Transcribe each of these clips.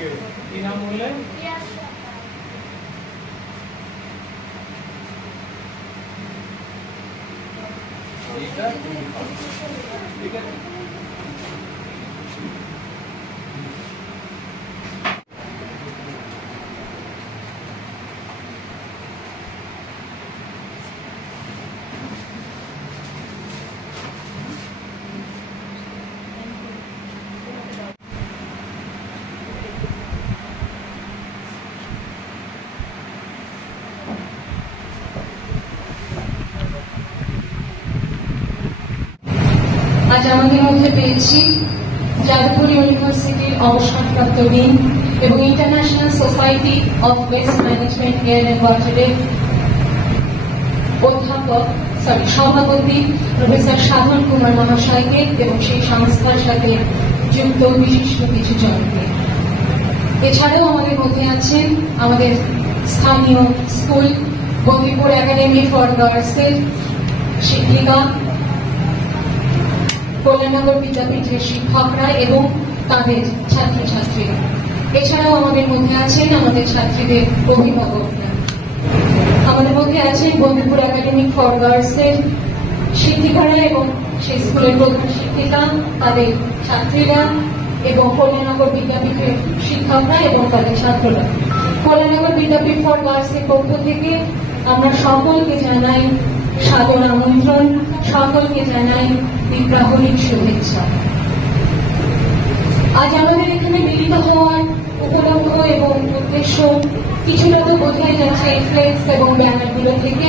কি নাম বললেন? ঠিক আছে। আজ আমাদের মধ্যে পেয়েছি যাদবপুর ইউনিভার্সিটির অবসরপ্রাপ্ত ডিন এবং international society of waste management air and ওয়াটারের সভাপতি প্রফেসর সাধন কুমার মহাশয়কে এবং সেই সংস্থার সাথে যুক্ত বিশিষ্ট কিছু জনকে। এছাড়াও আমাদের মধ্যে আছেন আমাদের স্থানীয় স্কুল বন্দিপুর একাডেমি ফর গার্লসের শিক্ষিকা, কল্যাণনগর বিদ্যাপীঠের শিক্ষকরা এবং তাদের ছাত্রছাত্রীরা। এছাড়াও আমাদের মধ্যে আছেন আমাদের ছাত্রীদের অভিভাবকরা। আমাদের মধ্যে আছেন বন্দিপুর একাডেমি ফর গার্লসের শিক্ষিকারা এবং সেই স্কুলের প্রধান শিক্ষিকা, তাদের ছাত্রীরা এবং কল্যাণনগর বিদ্যাপীঠের শিক্ষকরা এবং তাদের ছাত্ররা। কল্যাণনগর বিদ্যাপীঠ ফর গার্লসের পক্ষ থেকে আমরা সকলকে জানাই সাদর আমন্ত্রণ, সকলকে জানাই বিপ্লবীর শুভেচ্ছা। আজ আমাদের এখানে মিলিত হওয়ার উপলক্ষ এবং উদ্দেশ্য কিছুটা তো বোঝাই যাচ্ছে এই ফ্লেক্স এবং ব্যানারগুলো থেকে।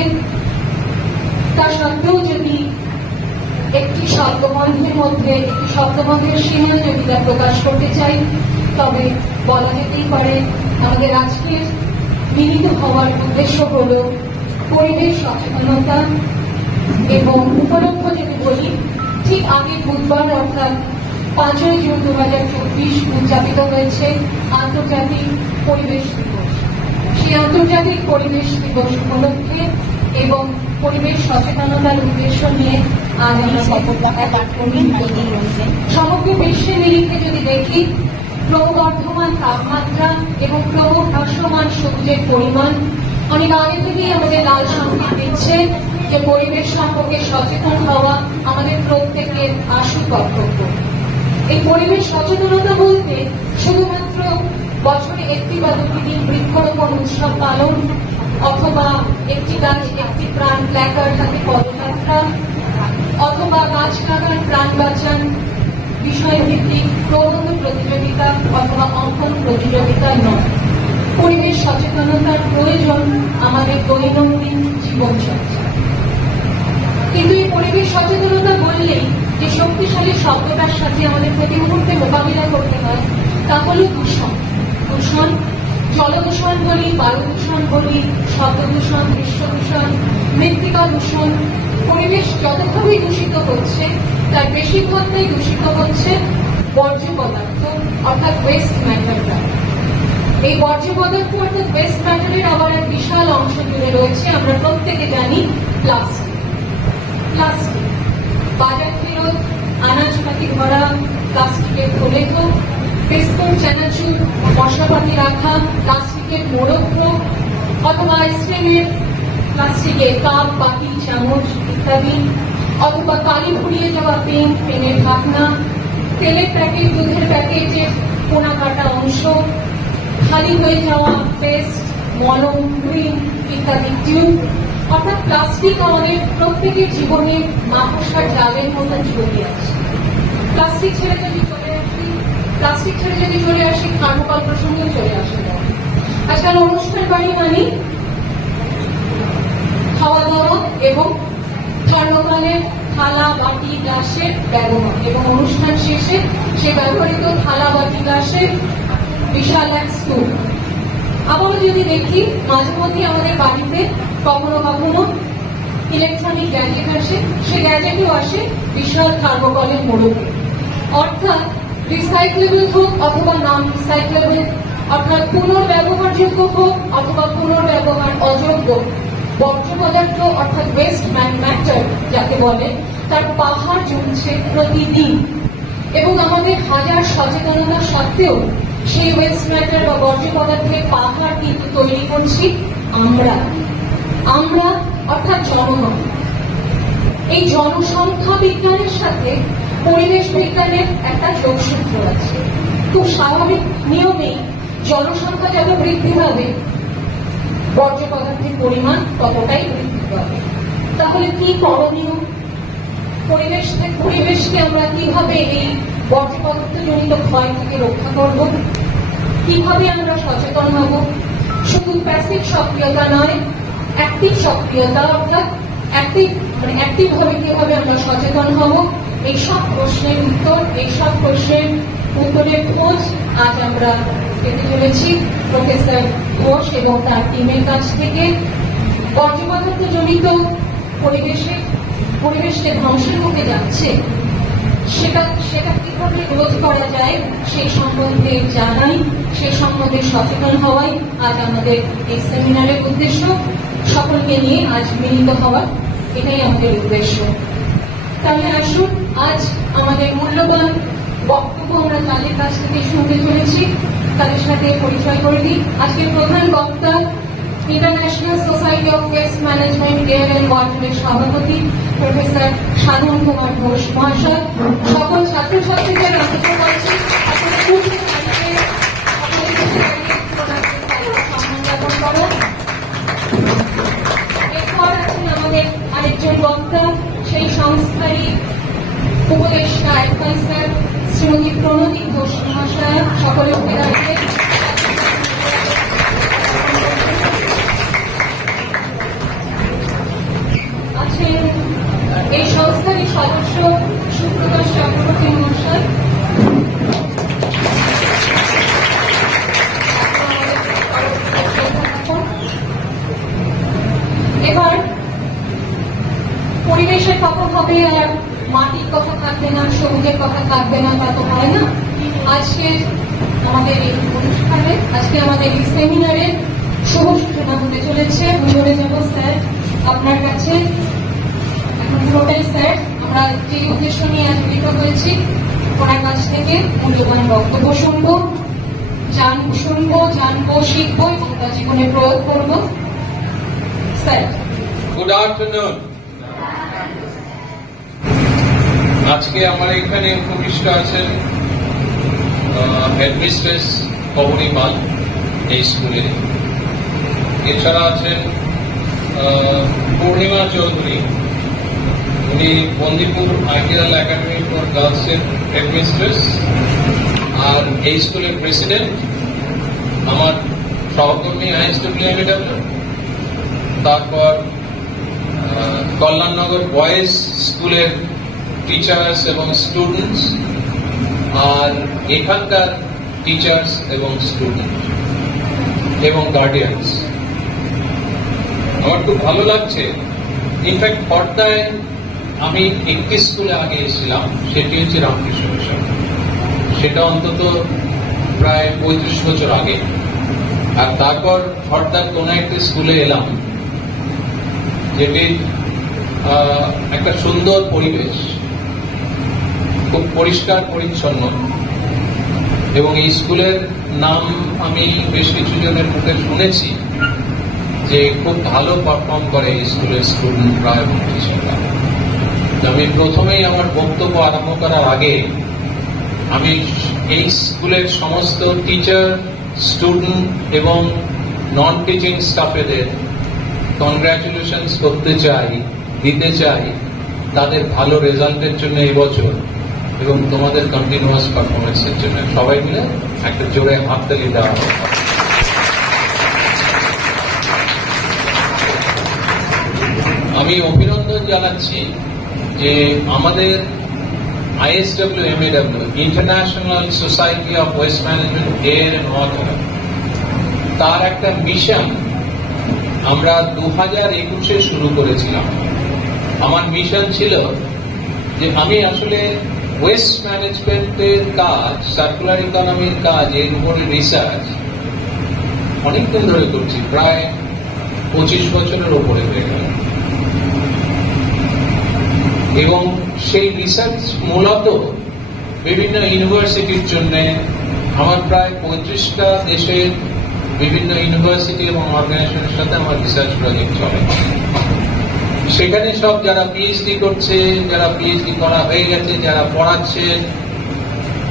তা সত্ত্বেও যদি একটি শব্দবন্ধের মধ্যে একটি শব্দবন্ধের সীমা যদি তা প্রকাশ করতে চাই, তবে বলা যেতেই পারে আমাদের আজকের মিলিত হওয়ার উদ্দেশ্য হল পরিবেশ সচেতনতা এবং উপলক্ষ যদি বলি, ঠিক আগে বুধবার অর্থাৎ 5ই জুন 2024 উদযাপিত হয়েছে আন্তর্জাতিক পরিবেশ দিবস। সেই আন্তর্জাতিক পরিবেশ দিবস উপলক্ষে এবং পরিবেশ সচেতনতার উদ্দেশ্য নিয়ে আজ সমগ্র বিশ্বের নিরিখে যদি দেখি, ক্রমবর্ধমান তাপমাত্রা এবং ক্রমহ্রাসমান সূর্যের পরিমাণ অনেক আগে থেকেই আমাদের লাল সংকেত দিচ্ছে যে পরিবেশ সম্পর্কে সচেতন হওয়া আমাদের প্রত্যেকের আশু কর্তব্য। এই পরিবেশ সচেতনতা বলতে শুধুমাত্র বছরে একটি বা দুটি দিন বৃক্ষরোপণ উৎসব পালন অথবা একটি গাছ একটি প্রাণ প্ল্যাকার্ড হাতে পদযাত্রা অথবা গাছ লাগান প্রাণ বাঁচান বিষয়ভিত্তিক প্রবন্ধ প্রতিযোগিতা অথবা অঙ্কন প্রতিযোগিতা নয়। পরিবেশ সচেতনতার প্রয়োজন আমাদের দৈনন্দিন জীবনচর্চা। কিন্তু এই পরিবেশ সচেতনতা বললেই যে শক্তিশালী শব্দটার সাথে আমাদের প্রতি মুহূর্তে মোকাবিলা করতে হয় তা হল দূষণ। দূষণ, জলদূষণ বলি, বায়ু দূষণ বলি, শব্দ দূষণ, দৃশ্য দূষণ, মৃত্তিকা দূষণ। পরিবেশ যতভাবেই দূষিত হচ্ছে তার বেশিরভাগটাই দূষিত হচ্ছে বর্জ্য পদার্থ অর্থাৎ ওয়েস্ট ম্যাটারটা। এই বর্জ্য পদার্থ অর্থাৎ ওয়েস্ট ম্যাটারের আবার এক বিশাল অংশ জুড়ে রয়েছে আমরা প্রত্যেকে জানি প্লাস্টিক। প্লাস্টিক বাজার ফেরত আনাজপাতি ভরা প্লাস্টিকের প্রলেপ, বিস্কুট চানাচুর মশলাপাতি রাখা প্লাস্টিকের মোড়ক অথবা আইসক্রিমের প্লাস্টিকের কাপ বাটি চামচ ইত্যাদি, অথবা কালি ফুরিয়ে যাওয়া পেন পেনের ঢাকনা, তেলের প্যাকেট দুধের প্যাকেটের কোনা কাটা অংশ, খালি হয়ে যাওয়া পেস্ট মলম ক্রিম ইত্যাদি টিউব। অর্থাৎ প্লাস্টিক আমাদের প্রত্যেকের জীবনে মাকড়সার জালের মতো ছড়িয়ে আছে। প্লাস্টিক ছেড়ে যদি চলে আসি থার্মোকল প্রসঙ্গেও চলে আসে। আজকাল অনুষ্ঠান বাড়ি মানে খাওয়া দাওয়া এবং থার্মোকলের থালা বাটি গ্লাসের ব্যবহার এবং অনুষ্ঠান শেষে সে ব্যবহৃত থালা বাটি গ্লাসের বিশাল এক স্তূপ। আবারও যদি দেখি মাঝে মধ্যে আমাদের বাড়িতে কখনো কখনো ইলেকট্রনিক গ্যাজেট আসে, সে গ্যাজেটও আসে বিশাল থার্মোকলের মোড়কে। অর্থাৎ রিসাইক্লেবল হোক অথবা নন রিসাইক্লেবল, অর্থাৎ পুনর্ব্যবহারযোগ্য হোক অথবা পুনর্ব্যবহার অযোগ্য বর্জ্য পদার্থ অর্থাৎ ওয়েস্ট ম্যাটার যাকে বলে, তার পাহাড় জমছে প্রতিদিন। এবং আমাদের হাজার সচেতনতা সত্ত্বেও সেই ওয়েস্ট ম্যাটার বা বর্জ্য পদার্থের পাহাড় কিন্তু তৈরি করছি আমরা অর্থাৎ জনগণ। এই জনসংখ্যা বিজ্ঞানের সাথে পরিবেশ বিজ্ঞানের একটা যোগসূত্র আছে। খুব স্বাভাবিক নিয়মেই জনসংখ্যা যত বৃদ্ধি পাবে বর্জ্য পদার্থের পরিমাণ ততটাই বৃদ্ধি পাবে। তাহলে কি করণীয়? পরিবেশকে আমরা কিভাবে এই বর্জ্য পদার্থ জনিত ক্ষয় থেকে রক্ষা করব? কিভাবে আমরা সচেতন হব? শুধু প্যাসিভ সক্রিয়তা নয়, অ্যাক্টিভ সক্রিয়তা, অর্থাৎ অ্যাক্টিভ ভাবে কিভাবে আমরা সচেতন হব? এইসব প্রশ্নের উত্তরের খোঁজ আজ আমরা পেতে চলেছি প্রফেসর ঘোষ এবং তার টিমের কাছ থেকে। বর্জ্য পদার্থ জনিত পরিবেশকে ধ্বংসের মুখে যাচ্ছে, সেটা কিভাবে রোধ করা যায় সেই সম্বন্ধে জানাই, সেই সম্বন্ধে সচেতন হওয়াই আজ আমাদের এই সেমিনারের উদ্দেশ্য। সকলকে নিয়ে আজ মিলিত হওয়া, এটাই আমাদের উদ্দেশ্য। তাহলে আসুন, আজ আমাদের মূল্যবান বক্তব্য আমরা তাদের কাছ থেকে শুনতে চলেছি। তাদের সাথে পরিচয় করে দিই। আজকের প্রধান বক্তা international society of waste management air and ওয়াটারের সভাপতি প্রফেসর সাধন কুমার ঘোষ মহাশয়। সকল ছাত্রছাত্রীদের অনুরোধ করছি এরপর আছেন আমাদের আরেকজন বক্তা, সেই সংস্থারই উপদেষ্টা অ্যাডভাইসার শ্রীমতী প্রণতি ঘোষ মহাশয়। সকলে উঠে দাঁড়িয়ে আছেন এই সংস্থারই সদস্য সুপ্রকাশ চক্রবর্তী মহাশয়। এবার পরিবেশের কথা হবে আর মাটির কথা থাকবে না, সবুজের কথা থাকবে না, তা তো হয় না। আজকে আমাদের এই অনুষ্ঠানে, আজকে আমাদের এই সেমিনারে শুভ সূচনা হতে চলেছে। আমি বলে যাব স্যার আপনার কাছে, এখন পুরোটাই স্যার। আমরা যে উদ্দেশ্য নিয়ে একত্রিত হয়েছি, ওনার কাছ থেকে মূল্যবান বক্তব্য শুনবো, জানবো, শিখবো এবং তা জীবনে প্রয়োগ করবো। স্যার। Good afternoon. আজকে আমার এখানে উপবিষ্ট আছেন হেডমিস্ট্রেস পবনী মাল এই স্কুলে। এছাড়া আছেন পূর্ণিমা চৌধুরী, উনি বন্দিপুর আইডিয়াল একাডেমি ফর গার্লসের হেডমিস্ট্রেস আর এই স্কুলের প্রেসিডেন্ট। আমার সহকর্মী ISWMAW, তারপর কল্যাণনগর বয়েজ স্কুলের টিচার্স এবং স্টুডেন্টস, আর এখানকার টিচার্স এবং স্টুডেন্ট এবং গার্ডিয়ানস। আমার খুব ভালো লাগছে। ইনফ্যাক্ট পর্দায় আমি একটি স্কুলে আগে এসেছিলাম, সেটি হচ্ছে রামকৃষ্ণ মিশন। সেটা অন্তত প্রায় 35 বছর আগে। আর তারপর পর্দার কোন একটি স্কুলে এলাম, যেটি একটা সুন্দর পরিবেশ, খুব পরিষ্কার পরিচ্ছন্ন। এবং এই স্কুলের নাম আমি বেশ কিছু জনের মুখে শুনেছি যে খুব ভালো পারফর্ম করে এই স্কুলের স্টুডেন্টরা এবং টিচাররা। আমি প্রথমেই আমার বক্তব্য আরম্ভ করার আগে আমি এই স্কুলের সমস্ত টিচার, স্টুডেন্ট এবং নন টিচিং স্টাফেদের কনগ্রাচুলেশনস দিতে চাই তাদের ভালো রেজাল্টের জন্য এবছর এবং তোমাদের কন্টিনিউয়াস পারফরমেন্সের জন্য। সবাই মিলে একটা জোরে হাততালি দেওয়া হবে। আমি অভিনন্দন জানাচ্ছি যে আমাদের ISWMAW, international society of waste management air and water, তার একটা মিশন আমরা 2021-এ শুরু করেছিলাম। আমার মিশন ছিল যে আমি আসলে ওয়েস্ট ম্যানেজমেন্টের কাজ, সার্কুলার ইকোনমির কাজ, এর উপরে রিসার্চ অনেকদিন ধরে করছি, প্রায় 25 বছরের উপরে হয়ে গেল। এবং সেই রিসার্চ মূলত বিভিন্ন ইউনিভার্সিটির জন্য, আমার প্রায় 35টা দেশের বিভিন্ন ইউনিভার্সিটি এবং অর্গানাইজেশনের সাথে আমার রিসার্চ প্রজেক্ট চলে। সেখানে সব যারা পিএইচডি করছে, যারা পিএইচডি করা হয়ে গেছে, যারা পড়াচ্ছেন,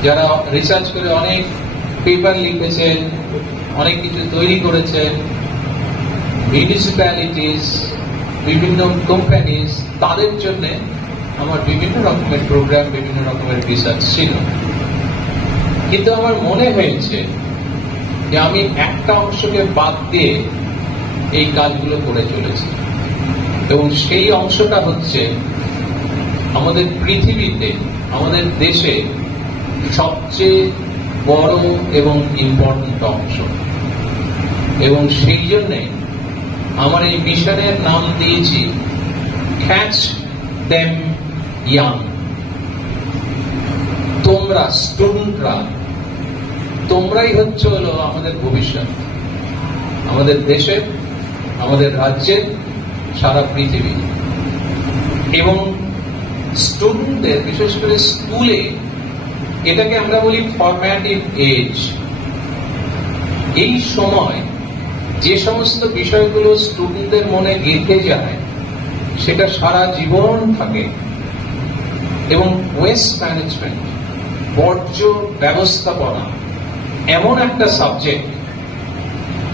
যারা রিসার্চ করে অনেক পেপার লিখেছেন, অনেক কিছু তৈরি করেছেন, মিউনিসিপ্যালিটিস, বিভিন্ন কোম্পানিজ, তাদের জন্য আমার বিভিন্ন রকমের প্রোগ্রাম, বিভিন্ন রকমের রিসার্চ ছিল। কিন্তু আমার মনে হয়েছে যে আমি একটা অংশকে বাদ দিয়ে এই কাজগুলো করে চলেছি, এবং সেই অংশটা হচ্ছে আমাদের পৃথিবীতে, আমাদের দেশে সবচেয়ে বড় এবং ইম্পর্টেন্ট অংশ। এবং সেই জন্যে আমার এই মিশনের নাম দিয়েছি ক্যাচ দেম ইয়াং। তোমরা স্টুডেন্টরা, তোমরাই হচ্ছে হলো আমাদের ভবিষ্যৎ, আমাদের দেশে, আমাদের রাজ্যে, সারা পৃথিবী। এবং স্টুডেন্টদের, বিশেষ করে স্কুলে, এটাকে আমরা বলি ফরম্যাটিভ এজ। এই সময় যে সমস্ত বিষয়গুলো স্টুডেন্টদের মনে গেঁথে যায় সেটা সারা জীবন থাকে। এবং ওয়েস্ট ম্যানেজমেন্ট, বর্জ্য ব্যবস্থাপনা এমন একটা সাবজেক্ট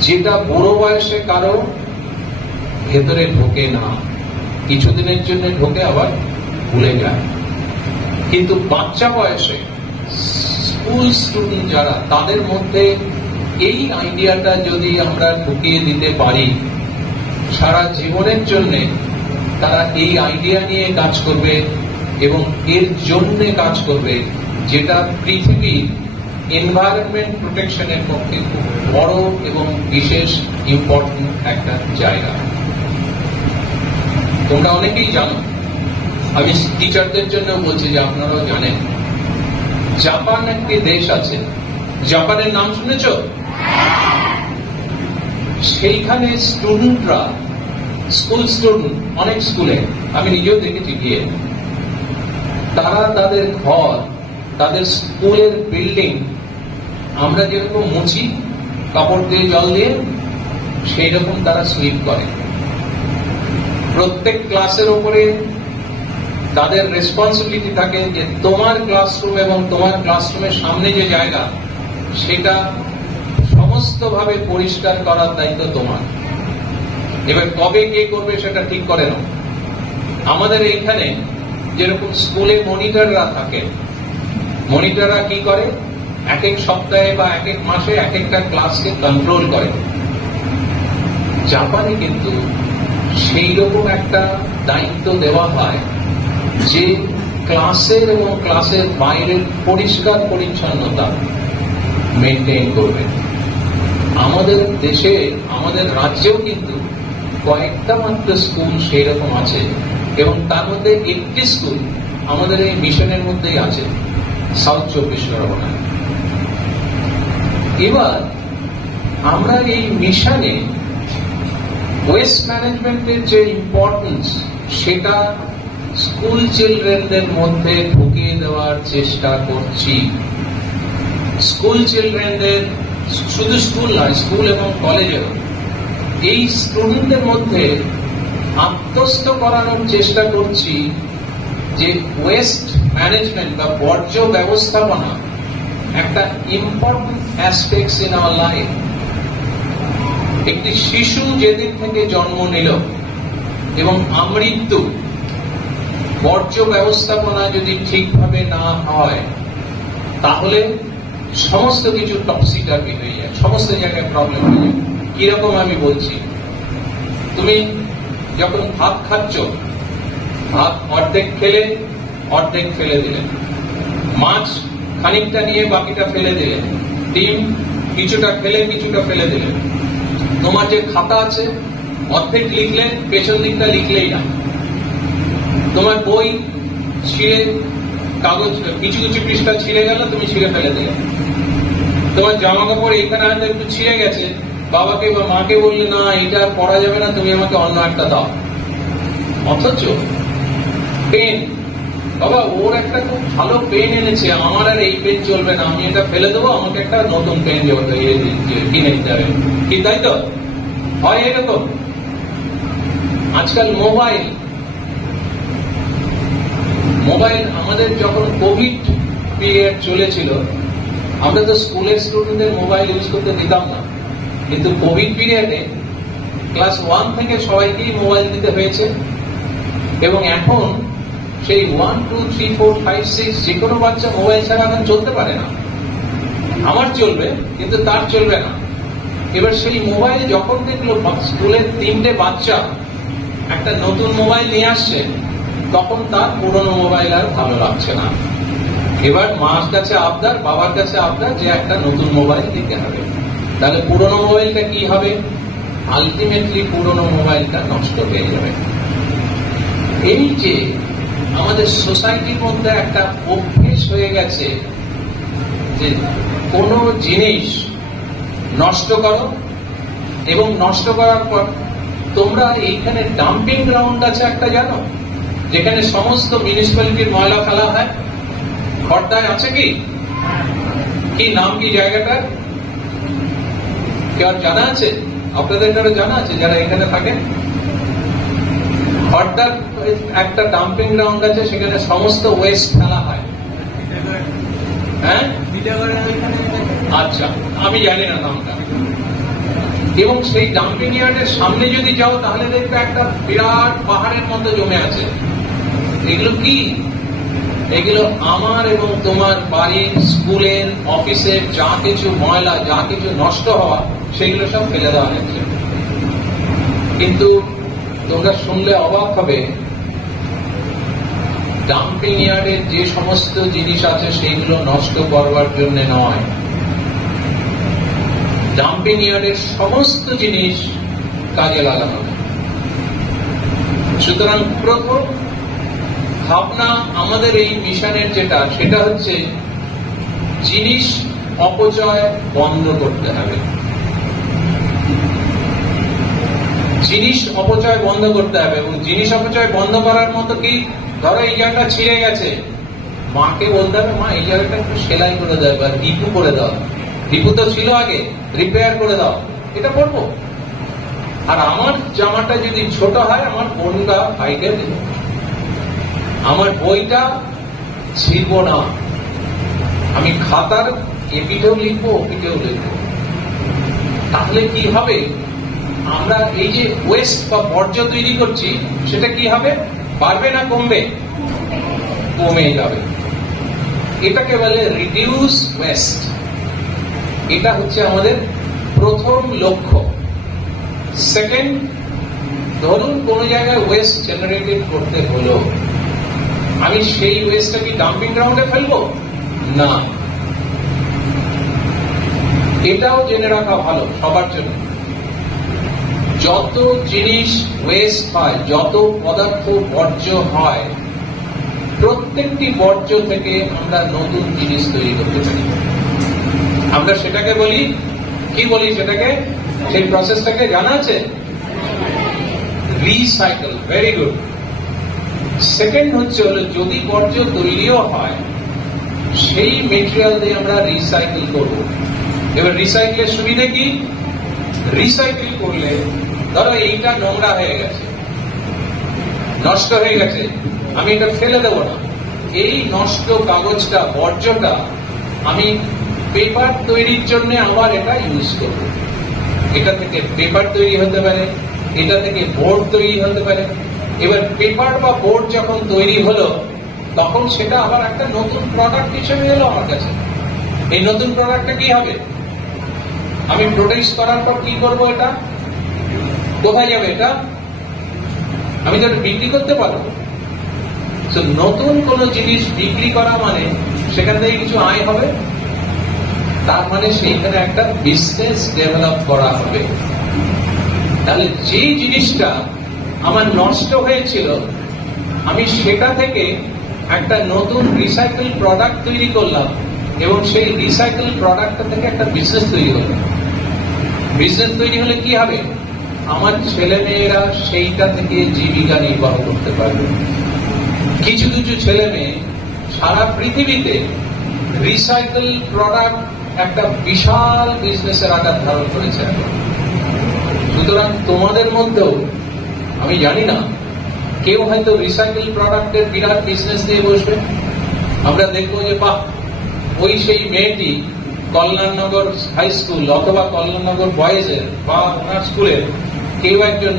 যেটা বুড়ো বয়সে কারো ভেতরে ঢোকে না, কিছুদিনের জন্য ঢোকে আবার ভুলে যায়। কিন্তু বাচ্চা বয়সে স্কুল স্টুডেন্ট যারা, তাদের মধ্যে এই আইডিয়াটা যদি আমরা ঢুকিয়ে দিতে পারি, সারা জীবনের জন্য তারা এই আইডিয়া নিয়ে কাজ করবে এবং এর জন্য কাজ করবে, যেটা পৃথিবীর এনভায়রনমেন্ট প্রোটেকশনের পক্ষে খুব বড় এবং বিশেষ ইম্পর্টেন্ট একটা জায়গা। তোমরা অনেকেই জানো, আমি টিচারদের জন্য বলছি যে আপনারাও জানেন, জাপান একটি দেশ আছে, জাপানের নাম শুনেছ? সেইখানে স্টুডেন্টরা, স্কুল স্টুডেন্ট, অনেক স্কুলে আমি নিজেও দেখেছি গিয়ে, তারা তাদের ঘর, তাদের স্কুলের বিল্ডিং আমরা যেরকম মুছি কাপড় দিয়ে, জল দিয়ে, সেই রকম তারা স্লিপ করে। প্রত্যেক ক্লাসের উপরে তাদের রেসপন্সিবিলিটি থাকে যে তোমার ক্লাসরুম এবং তোমার ক্লাসরুমের সামনে যে জায়গা, সেটা সমস্তভাবে পরিষ্কার করার দায়িত্ব তোমার। এবার কবে কে করবে সেটা ঠিক করে নাও। আমাদের এইখানে যেরকম স্কুলে মনিটররা থাকে, মনিটররা কি করে, এক এক সপ্তাহে বা এক এক মাসে এক একটা ক্লাসকে কন্ট্রোল করে। জাপানে কিন্তু সেই রকম একটা দায়িত্ব দেওয়া হয় যে ক্লাসের এবং ক্লাসের বাইরের পরিষ্কার পরিচ্ছন্নতা মেনটেন করবে। আমাদের দেশে, আমাদের রাজ্যেও কিন্তু কয়েকটা মাত্র স্কুল সেই রকম আছে, এবং তার মধ্যে একটি স্কুল আমাদের এই মিশনের মধ্যেই আছে, সাউথ 24 পরগনায়। এবার আমরা এই মিশনে ওয়েস্ট ম্যানেজমেন্টের যে ইম্পর্টেন্স, সেটা স্কুল চিলড্রেনদের মধ্যে ঢুকিয়ে দেওয়ার চেষ্টা করছি। স্কুল চিলড্রেনদের, শুধু স্কুল নয়, স্কুল এবং কলেজেও এই স্টুডেন্টদের মধ্যে আত্মস্থ করানোর চেষ্টা করছি যে ওয়েস্ট ম্যানেজমেন্ট বা বর্জ্য ব্যবস্থাপনা একটা important aspects in our life. একটি শিশু যেদিন থেকে জন্ম নিল এবং আমৃত্যু, বর্জ্য ব্যবস্থাপনা যদি ঠিকভাবে না হয় তাহলে সমস্ত কিছু টক্সিটামি হয়ে যায়, সমস্ত জায়গায় প্রবলেম হয়ে যায়। কিরকম আমি বলছি, তুমি যখন ভাত খাচ্ছ, ভাত অর্ধেক খেলে, অর্ধেক ফেলে দিলে, মাছ খানিকটা নিয়ে বাকিটা ফেলে দিলে, ডিম কিছুটা খেলে কিছুটা ফেলে দিলে, তোমার যে খাতা আছে অর্ধেক লিখলে, পেছন দিকটা লিখলেই না, তোমার বই ছিঁড়ে, কাগজ কিছু কিছু পৃষ্ঠা ছিঁড়ে গেল, তুমি ছিঁড়ে ফেলে দিলে, তোমার জামা কাপড় এখানে হয়তো একটু ছিঁড়ে গেছে, বাবাকে বা মাকে বললে না এটা পড়া যাবে না, তুমি আমাকে অন্য একটা দাও। অথচ পেন, বাবা ওর একটা খুব ভালো পেন এনেছে, আমার আর এই পেন চলবে না, আমি এটা ফেলে দেবো, আমাকে একটা নতুন পেন কিনে দিতে হবে, কি তাই তো হয় এরকম? আজকাল মোবাইল আমাদের যখন কোভিড পিরিয়ড চলেছিল, আমরা তো স্কুলের স্টুডেন্টদের মোবাইল ইউজ করতে দিতাম না, কিন্তু কোভিড পিরিয়ডে ক্লাস 1 থেকে সবাইকেই মোবাইল দিতে হয়েছে। এবং এখন সেই 1, 2, 3, 4, 5, 6 যে কোনো বাচ্চা মোবাইল ছাড়া এখন চলতে পারে না। আমার চলবে কিন্তু তার চলবে না। এবার সেই মোবাইল যখন দেখলো স্কুলের 3টে বাচ্চা একটা নতুন মোবাইল নিয়ে আসছে, তখন তার পুরনো মোবাইল আর ভালো লাগছে না। এবার মার কাছে আবদার, বাবার কাছে আবদার যে একটা নতুন মোবাইল দিতে হবে। তাহলে পুরনো মোবাইলটা কি হবে? আলটিমেটলি পুরনো মোবাইলটা নষ্ট হয়ে যাবে। এই যে আমাদের সোসাইটির মধ্যে একটা অভ্যেস হয়ে গেছে যে কোনো জিনিস নষ্ট করো এবং নষ্ট করার পর তোমরা এইখানে ডাম্পিং গ্রাউন্ড আছে একটা, জানো, যেখানে সমস্ত মিউনিসিপ্যালিটির ময়লা ফেলা হয়। খড়দায় আছে কি? কি নাম কি জায়গাটা? কেউ জানা আছে? আপনাদের কারো জানা আছে যারা এখানে থাকেন? খড়দার একটা ডাম্পিং গ্রাউন্ড আছে, সেখানে সমস্ত ওয়েস্ট ফেলা হয়। হ্যাঁ, আচ্ছা, আমি জানি না নামটা। এবং সেই ডাম্পিং ইয়ার্ডের সামনে যদি যাও তাহলে দেখবে একটা বিরাট পাহাড়ের মতো জমে আছে। এগুলো কি? এগুলো আমার এবং তোমার বাড়ির, স্কুলের, অফিসের যা কিছু ময়লা, যা কিছু নষ্ট হওয়া, সেগুলো সব ফেলে দেওয়া হচ্ছে। কিন্তু তোমরা শুনলে অবাক হবে, ডাম্পিং ইয়ার্ডের যে সমস্ত জিনিস আছে সেগুলো নষ্ট করবার জন্য নয়, ডাম্পিং ইয়ার্ডের সমস্ত জিনিস কাজে লাগানো হবে। সুতরাং প্রথম ভাবনা আমাদের এই মিশনের যেটা, সেটা হচ্ছে জিনিস অপচয় বন্ধ করতে হবে। জিনিস অপচয় বন্ধ করতে হবে। এবং জিনিস অপচয় বন্ধ করার মতো কি, ধরো এই জায়গাটা ছিঁড়ে গেছে, মাকে বলতে হবে, মা এই জায়গাটা একটু সেলাই করে দাও বা রিপু করে দাও। রিপু তো ছিল আগে, রিপেয়ার করে দাও, এটা করবো। আর আমার জামাটা যদি ছোট হয়, আমার বোনটা ভাইকে দেব। আমার বইটা ছিড়ব না, আমি খাতার এপিটেও লিখবো, ওপিটেও লিখবো। তাহলে কি হবে? আমরা এই যে ওয়েস্ট বা বর্জ্য তৈরি করছি, সেটা কি হবে? বাড়বে না কমবে? কমে যাবে। এটাকে বলে রিডিউস ওয়েস্ট। এটা হচ্ছে আমাদের প্রথম লক্ষ্য। সেকেন্ড, ধরুন কোন জায়গায় ওয়েস্ট জেনারেটেড করতে হলো, আমি সেই ওয়েস্টটা কি ডাম্পিং গ্রাউন্ডে ফেলবো? না। এটাও জেনে রাখা ভালো সবার জন্য, যত জিনিস ওয়েস্ট হয়, যত পদার্থ বর্জ্য হয়, প্রত্যেকটি বর্জ্য থেকে আমরা নতুন জিনিস তৈরি করতে পারি। আমরা সেটাকে বলি, কি বলি সেটাকে? সেই প্রসেসটাকে জানা আছে? রিসাইকেল। Very good. সেকেন্ড হচ্ছে হলো, যদি বর্জ্য তৈরিও হয়, সেই মেটেরিয়াল দিয়ে আমরা রিসাইকেল করব। এবার রিসাইকেলের সুবিধা কি? রিসাইকেল করলে, ধরো এইটা নোংরা হয়ে গেছে, নষ্ট হয়ে গেছে, আমি এটা ফেলে দেবো না। এই নষ্ট কাগজটা, বর্জ্যটা আমি পেপার তৈরির জন্য আবার এটা ইউজ করব। এটা থেকে পেপার তৈরি হতে পারে, এটা থেকে বোর্ড তৈরি হতে পারে। এবার পেপার বা বোর্ড যখন তৈরি হলো, তখন সেটা আবার একটা নতুন প্রোডাক্ট হিসেবে এলো আমার কাছে। এই নতুন প্রোডাক্টটা কি হবে? আমি প্রোডিউস করার পর কি করবো? এটা কোথায় যাবে? এটা আমি তো বিক্রি করতে পারবো। নতুন কোন জিনিস বিক্রি করা মানে সেখান থেকে কিছু আয় হবে, তার মানে সেইখানে একটা বিজনেস ডেভেলপ করা হবে। তাহলে যে জিনিসটা আমার নষ্ট হয়েছিল, আমি সেটা থেকে একটা নতুন রিসাইকেল প্রোডাক্ট তৈরি করলাম, এবং সেই রিসাইকেল প্রোডাক্টটা থেকে একটা বিজনেস তৈরি হলো। বিজনেস তৈরি হলে কি হবে? আমার ছেলে মেয়েরা সেইটা থেকে জীবিকা নির্বাহ করতে পারবে। কিছু কিছু ছেলে মেয়ে সারা পৃথিবীতে রিসাইকেল প্রোডাক্ট একটা বিশাল বিজনেসের আকার ধারণ করেছে। সুতরাং তোমাদের মধ্যেও আমি জানি না, কেউ হয়তো রিসাইকেল প্রোডাক্টের বিরাট বিজনেস দিয়ে বসবে। আমরা দেখবো যে বাহ, ওই সেই মেয়েটি কল্যাণনগর হাই স্কুল অথবা কল্যাণনগর বয়েজের বা ওনার স্কুলের কেউ একজন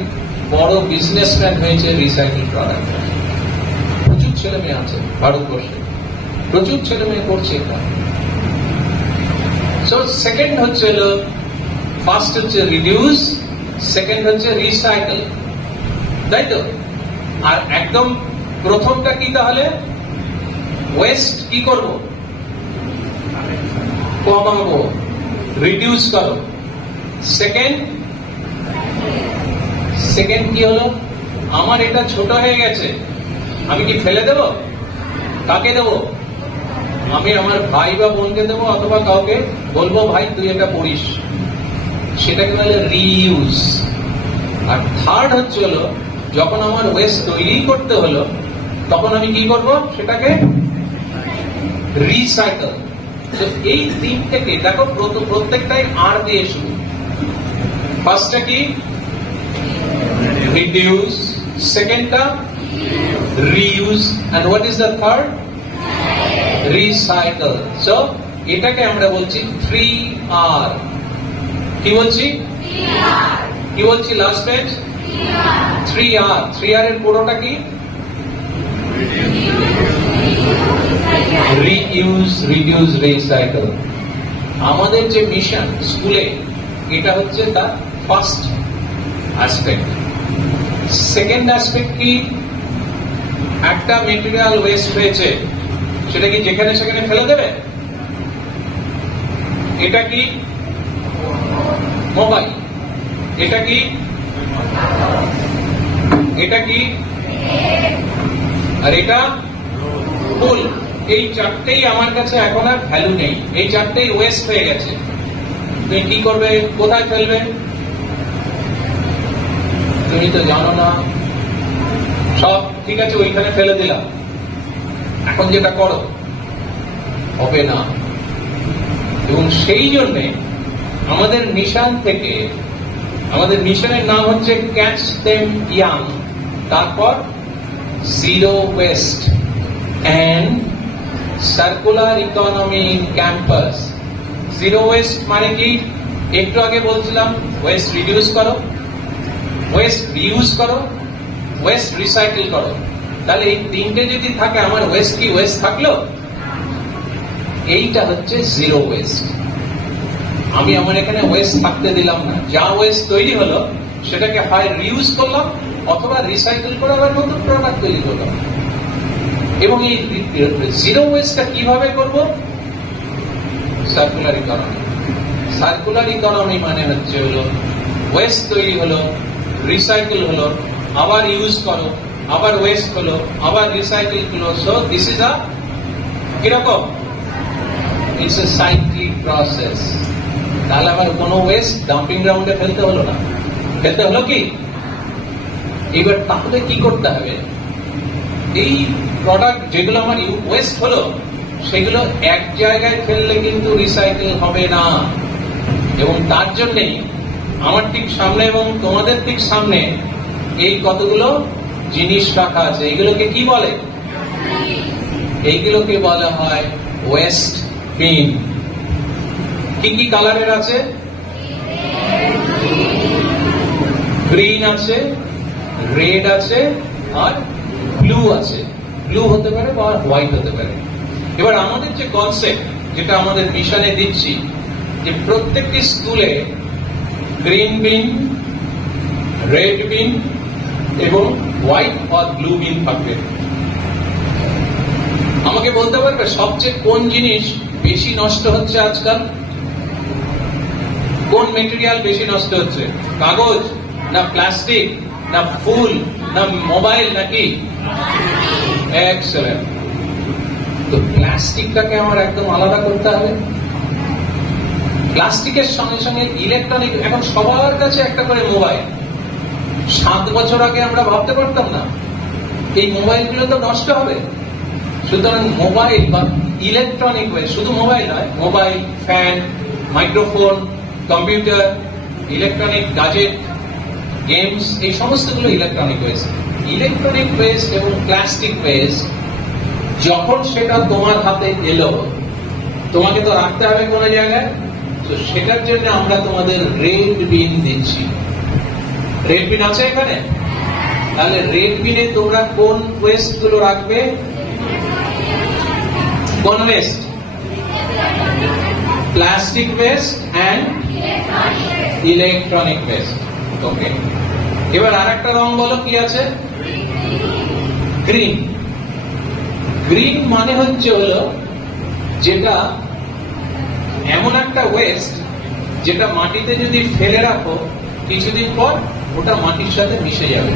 বড় বিজনেসম্যান হয়েছে রিসাইকেল প্রোডাক্ট। প্রচুর ছেলে মেয়ে আছে ভারতবর্ষে, প্রচুর ছেলে মেয়ে করছে এটা। সো সেকেন্ড হচ্ছে হলো, ফার্স্ট হচ্ছে রিডিউস, সেকেন্ড হচ্ছে রিসাইকেল, তাই তো? আর একদম প্রথমটা কি তাহলে? ওয়েস্ট কি করব? কমাবো, রিডিউস করো। সেকেন্ড কি হলো? আমার এটা ছোট হয়ে গেছে, আমি কি ফেলে দেব? কাকে দেব? আমি আমার ভাই বা বোনকে দেবো, অথবা কাউকে বলবো ভাই তুই এটা পড়িস, সেটাকে বলে রিইউজ। আর থার্ড হচ্ছে হলো, যখন আমার ওয়েস্ট তৈরি করতে হলো তখন আমি কি করব? সেটাকে রিসাইকেল। তো এই তিনটাকে দেখো, প্রত্যেকটাই আর দিয়ে শুরু। ফার্স্টটা কি? রিডিউস, সেকেন্ডটা reuse, and what is the third? Recycle. So এটাকে আমরা বলছি 3R। কি বলছি? কি বলছি লাস্ট পেজ? 3R। 3R এর পুরোটা কি? Reuse, reduce, recycle. আমাদের যে মিশন স্কুলে, এটা হচ্ছে তার ফার্স্ট অ্যাসপেক্ট। সেকেন্ড অ্যাসপেক্ট কি? একটা মেটেরিয়াল ওয়েস্ট হয়েছে, সেটা কি যেখানে সেখানে ফেলে দেবে? এটা কি মোবাইল, এটা কি, এটা কি, আর এটা ফুল। এই চারটেই আমার কাছে এখন আর ভ্যালু নেই, এই চারটেই ওয়েস্ট হয়ে গেছে। তুমি কি করবে? কোথায় ফেলবে? তুমি তো জানো না। সব ঠিক আছে, ওইখানে ফেলে দিলাম। এখন যেটা করো হবে না। এবং সেই জন্যে আমাদের মিশন থেকে, আমাদের মিশনের নাম হচ্ছে ক্যাচ দেম ইয়াং, তারপর zero waste and circular economy in campus. Zero waste মানে কি? একটু আগে বলছিলাম, ওয়েস্ট রিডিউস করো, ওয়েস্ট রিইউজ করো, ওয়েস্ট রিসাইকেল করো। তাহলে এই তিনটে যদি থাকে, আমার ওয়েস্ট কি ওয়েস্ট থাকলো? এইটা হচ্ছে জিরো ওয়েস্ট। আমি আমার এখানে ওয়েস্ট থাকতে দিলাম না। যা ওয়েস্ট তৈরি হলো সেটাকে হয় রিইউজ করলাম, অথবা রিসাইকেল করে আবার নতুন প্রোডাক্ট তৈরি করলাম। এবং এই জিরো ওয়েস্টটা কিভাবে করব? Circular economy. সার্কুলার ইকোনমি মানে হচ্ছে হলো, ওয়েস্ট তৈরি হলো, রিসাইকেল হলো, আবার ইউজ করো, আবার ওয়েস্ট হলো, আবার রিসাইকেল হলো। সো দিস ইজ আ কিরকম? It's a cyclic process. তাহলে আমার কোনো ওয়েস্ট ডাম্পিং গ্রাউন্ডে ফেলতে হলো না। ফেলতে হলো কি? এবার তাহলে কি করতে হবে? এই প্রোডাক্ট যেগুলো আমার ওয়েস্ট হলো, সেগুলো এক জায়গায় ফেললে কিন্তু রিসাইকেল হবে না। এবং তার জন্যেই আমার ঠিক সামনে এবং তোমাদের ঠিক সামনে এই কতগুলো জিনিস রাখা আছে। এগুলোকে কি বলে? এইগুলোকে বলা হয় ওয়েস্ট বিন। কি কি কালারের আছে? গ্রিন আছে, রেড আছে, আর ব্লু আছে। ব্লু হতে পারে বা হোয়াইট হতে পারে। এবার আমাদের যে কনসেপ্ট, যেটা আমাদের মিশনে দিচ্ছি, যে প্রত্যেকটি স্কুলে গ্রিন বিন, রেড বিন এবং হোয়াইট আর ব্লু বিন থাকবে। আমাকে বলতে পারবে সবচেয়ে কোন জিনিস বেশি নষ্ট হচ্ছে আজকাল? কোন মেটেরিয়াল বেশি নষ্ট হচ্ছে? কাগজ না প্লাস্টিক না ফুল না মোবাইল নাকি? এক্সেলেন্ট। তো প্লাস্টিকটাকে আমার একদম আলাদা করতে হবে। প্লাস্টিকের সঙ্গে সঙ্গে ইলেকট্রনিক, এখন সবার কাছে একটা করে মোবাইল। 7 বছর আগে আমরা ভাবতে পারতাম না এই মোবাইলগুলো তো নষ্ট হবে। সুতরাং মোবাইল বা ইলেকট্রনিক ওয়েস্ট, শুধু মোবাইল নয়, mobile, fan, microphone, computer, electronic gadget, games, এই সমস্তগুলো ইলেকট্রনিক ওয়েস্ট। ইলেকট্রনিক ওয়েস্ট এবং প্লাস্টিক ওয়েস্ট যখন সেটা তোমার হাতে এলো, তোমাকে তো রাখতে হবে কোন জায়গায়, তো সেটার জন্য আমরা তোমাদের রেড বিন দিচ্ছি। রেড বিন আছে এখানে? তাহলে রেড বিনে তোমরা কোন ওয়েস্ট গুলো রাখবে? কোন waste? Plastic waste and electronic waste. Okay, এবার আর একটা রং বলো কি আছে? গ্রিন। গ্রিন মানে হচ্ছে হলো যেটা এমন একটা ওয়েস্ট যেটা মাটিতে যদি ফেলে রাখো কিছুদিন পর ওটা মাটির সাথে মিশে যাবে।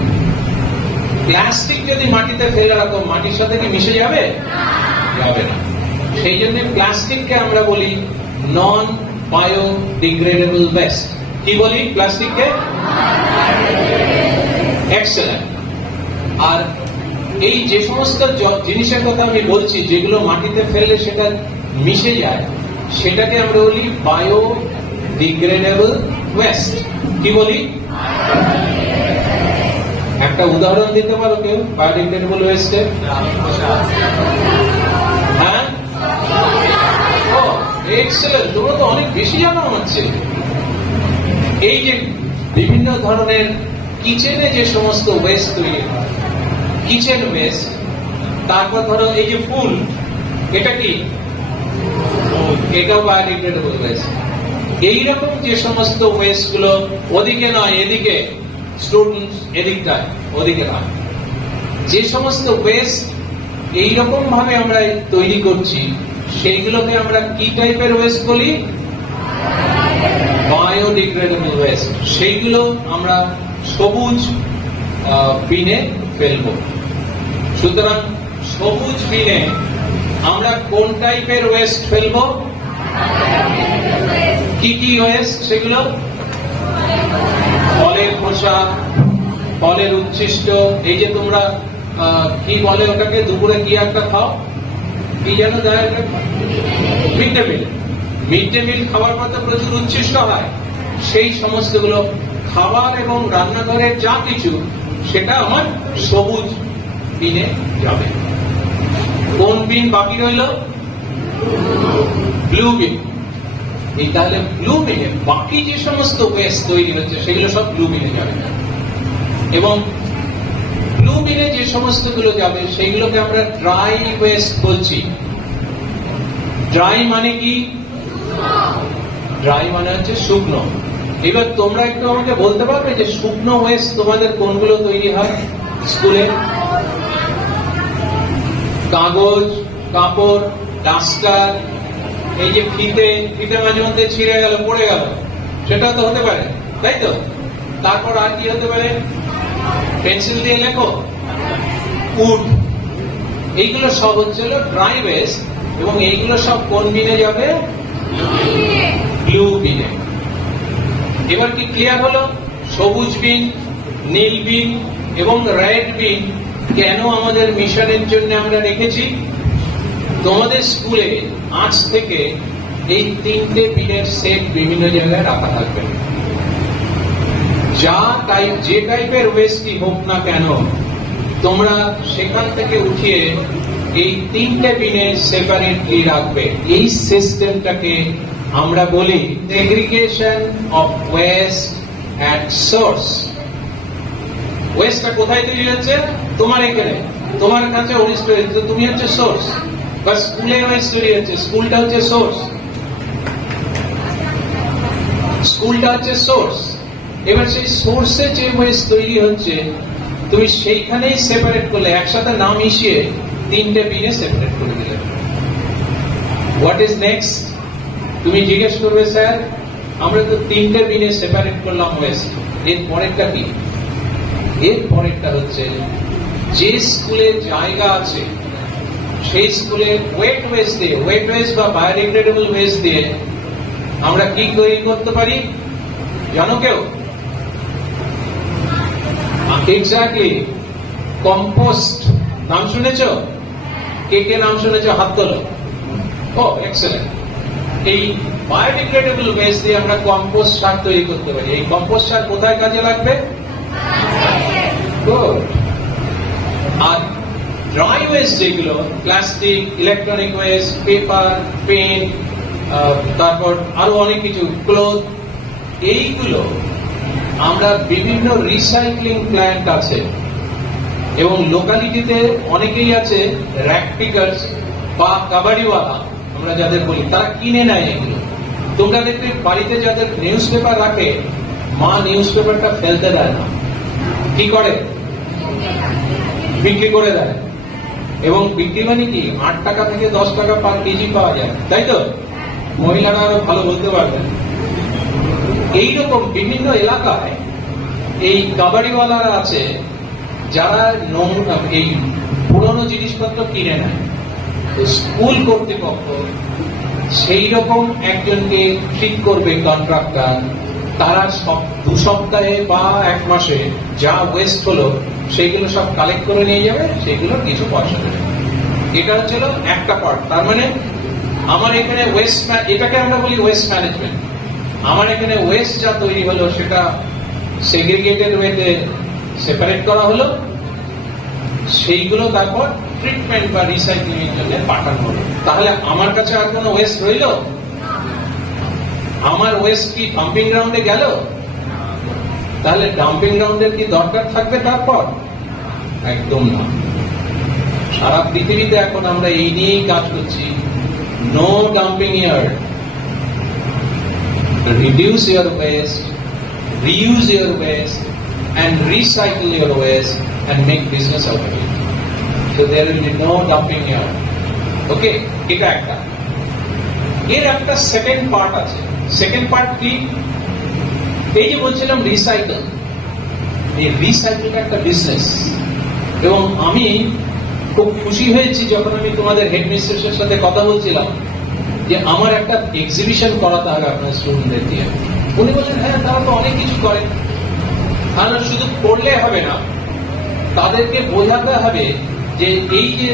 প্লাস্টিক যদি মাটিতে ফেলে রাখো মাটির সাথে কি মিশে যাবে? যাবে না। সেই জন্য প্লাস্টিককে আমরা বলি নন বায়োডিগ্রেডেবল ওয়েস্ট। কি বলি প্লাস্টিককে? এক্সেলেন্ট। আর এই যে সমস্ত জিনিসের কথা আমি বলছি যেগুলো মাটিতে ফেললে সেটা মিশে যায়, সেটাকে আমরা বলি বায়োডিগ্রেডেবল ওয়েস্ট। কি বলি? একটা উদাহরণ দিতে পারো কেউ বায়োডিগ্রেডেবল ওয়েস্টের? হ্যাঁ, এক্সেলেন্ট, তোমরা তো অনেক বেশি জানো হচ্ছে। এই যে বিভিন্ন ধরনের কিচেনে যে সমস্ত ওয়েস্ট তৈরি হয়, কিচেন ওয়েস্ট, তারপর ধরো এই যে ফুল, এটা কি? এটাও বায়োডিগ্রেডেবল ওয়েস্ট। এইরকম যে সমস্ত ওয়েস্ট গুলো ওদিকে নয় এদিকে, স্টুডেন্টস এদিকটায়, ওদিকে নয়, যে সমস্ত ওয়েস্ট এইরকম ভাবে আমরা তৈরি করছি সেইগুলোকে আমরা কি টাইপের ওয়েস্ট বলি? Biodegradable West. সেইগুলো আমরা সবুজ বিনে ফেলব। সুতরাং সবুজ বিনে আমরা কোন টাইপের ওয়েস্ট ফেলব? কি কি ওয়েস্ট সেগুলো? ফলের খোসা, ফলের উচ্ছিষ্ট, এই যে তোমরা কি বলে ওটাকে, দুপুরে কি একটা খাও, কি যেন দেয়? Mid day meal. Mid day meal খাওয়ার পর তো প্রচুর উচ্ছিষ্ট হয়, সেই সমস্ত গুলো খাবার এবং রান্নাঘরের যা কিছু সেটা আমার সবুজ বিনে যাবে। কোন বিন বাকি রইল? ব্লু বিন। এই তাহলে ব্লু বিনে বাকি যে সমস্ত ওয়েস্ট তৈরি হচ্ছে সেগুলো সব ব্লু বিনে যাবে। এবং ব্লু বিনে যে সমস্ত গুলো যাবে সেইগুলোকে আমরা ড্রাই ওয়েস্ট বলছি। ড্রাই মানে কি? ড্রাই মানে হচ্ছে শুকনো। এবার তোমরা একটু আমাকে বলতে পারবে যে শুকনো ওয়েস্ট তোমাদের কোনগুলো তৈরি হয় স্কুলে? কাগজ, কাপড়, ডাস্টার, এই যে ফিতে মাঝে মধ্যে ছিঁড়ে গেল, পড়ে গেল, সেটা তো হতে পারে, তাই তো? তারপর আর কি হতে পারে? পেন্সিল দিয়ে লেখো, উড, এইগুলো সব হচ্ছে ড্রাই ওয়েস্ট। এবং এইগুলো সব কোন বিনে যাবে? ব্লু বিনে। এবার কি ক্লিয়ার হলো? সবুজ বিন, নীল বিন এবং রেড বিন কেন আমাদের মিশনের জন্য আমরা রেখেছি? তোমাদের স্কুলে আজ থেকে এই তিনটে বিনের সেট বিভিন্ন জায়গায় রাখা থাকবে। যে টাইপের ওয়েস্টই হোক না কেন তোমরা সেখান থেকে উঠিয়ে এই তিনটে বিনে সেপারেটলি রাখবে। এই সিস্টেমটাকে আমরা বলি segregation of waste at source. ওয়েস্টটা কোথায় তৈরি হচ্ছে? তোমার এখানে, তোমার কাছে ওয়েস্ট তৈরি হচ্ছে, তুমি হচ্ছে সোর্স। বা স্কুলে ওয়েস্ট তৈরি হচ্ছে, স্কুলটা হচ্ছে সোর্স। স্কুলটা হচ্ছে সোর্স। এবার সেই সোর্সে যে ওয়েস্ট তৈরি হচ্ছে তুমি সেইখানেই সেপারেট করলে, একসাথে না মিশিয়ে তিনটে বিনে সেপারেট করে দিলে। What is next? তুমি জিজ্ঞেস করবে স্যার আমরা তো তিনটে বিনে সেপারেট করলাম ওয়েস্ট, এর পরেরটা কি? এর পরেরটা হচ্ছে যে স্কুলে জায়গা আছে সেই স্কুলে ওয়েট ওয়েস্ট দিয়ে, ওয়েট ওয়েস্ট বা বায়োডিগ্রেডেবল ওয়েস্ট দিয়ে আমরা কি তৈরি করতে পারি জানো কেউ? এক্স্যাক্টলি কম্পোস্ট নাম শুনেছো? কে কে নাম শুনেছো হাত তোলো। ও এক্সেলেন্ট। এই বায়োডিগ্রেডেবল ওয়েস্ট দিয়ে আমরা কম্পোস্ট সার তৈরি করতে পারি। এই কম্পোস্ট সার কোথায় কাজে লাগবে? গুড। আর ড্রাই ওয়েস্ট যেগুলো plastic, electronic waste, paper, pen, তারপর আরো অনেক কিছু, ক্লোথ, এইগুলো আমরা বিভিন্ন রিসাইক্লিং প্ল্যান্ট আছে এবং লোকালিটিতে অনেকেই আছে র্যাক পিকার্স বা কাবাডিওয়ালা আমরা যাদের বলি, তারা কিনে নেয় এগুলো। তোমরা দেখবে বাড়িতে যাদের নিউজ পেপার রাখে, মা নিউজ পেপারটা ফেলতে দেয় না, কি করে? বিক্রি করে দেয়। এবং বিক্রি মানে কি 8 টাকা থেকে 10 টাকা পার কেজি পাওয়া যায়, তাই তো? মহিলারা আরো ভালো বলতে পারবেন। এইরকম বিভিন্ন এলাকায় এই কাবাডিওয়ালারা আছে যারা এই পুরনো জিনিসপত্র কিনে নেয়। স্কুল কর্তৃপক্ষ সেই রকম একজনকে ঠিক করবে কন্ট্রাক্টর, তারা 2 সপ্তাহে বা 1 মাসে যা ওয়েস্ট হলো সেইগুলো সব কালেক্ট করে নিয়ে যাবে, সেগুলো কিছু পয়সা দেবে। এটা হচ্ছিল একটা পার্ট। তার মানে আমার এখানে ওয়েস্ট, এটাকে আমরা বলি ওয়েস্ট ম্যানেজমেন্ট। আমার এখানে ওয়েস্ট যা তৈরি হলো সেটা সেগ্রিগেটেড ওয়েতে সেপারেট করা হলো, সেইগুলো তারপর ট্রিটমেন্ট বা রিসাইক্লিং এর জন্য পাঠানো হলো। তাহলে আমার কাছে আর কোনো ওয়েস্ট রইল? আমার ওয়েস্ট কি ডাম্পিং গ্রাউন্ডে গেল? তাহলে ডাম্পিং গ্রাউন্ডের কি দরকার থাকবে তারপর? একদম না। সারা পৃথিবীতে এখন আমরা এই নিয়েই কাজ করছি, no dumping yard, reduce your waste, reuse your waste, and recycle your waste and make business out of it. So there will be no dumping yard. Okay, এটা একটা। এর একটা সেকেন্ড পার্ট আছে। সেকেন্ড পার্ট কি? এই যে বলছিলাম recycle, এই রিসাইকেলটা একটা বিজনেস। এবং আমি খুব খুশি হয়েছি যখন আমি তোমাদের হেডমিস্ট্রেসের সাথে কথা বলছিলাম যে আমার একটা এক্সিবিশন করাতে হবে আপনার স্টুডেন্টদের দিয়ে। উনি বলছেন হ্যাঁ, তারা তো অনেক কিছু করে। তাহলে শুধু করলে হবে না, তাদেরকে বোঝাতে হবে যে এই যে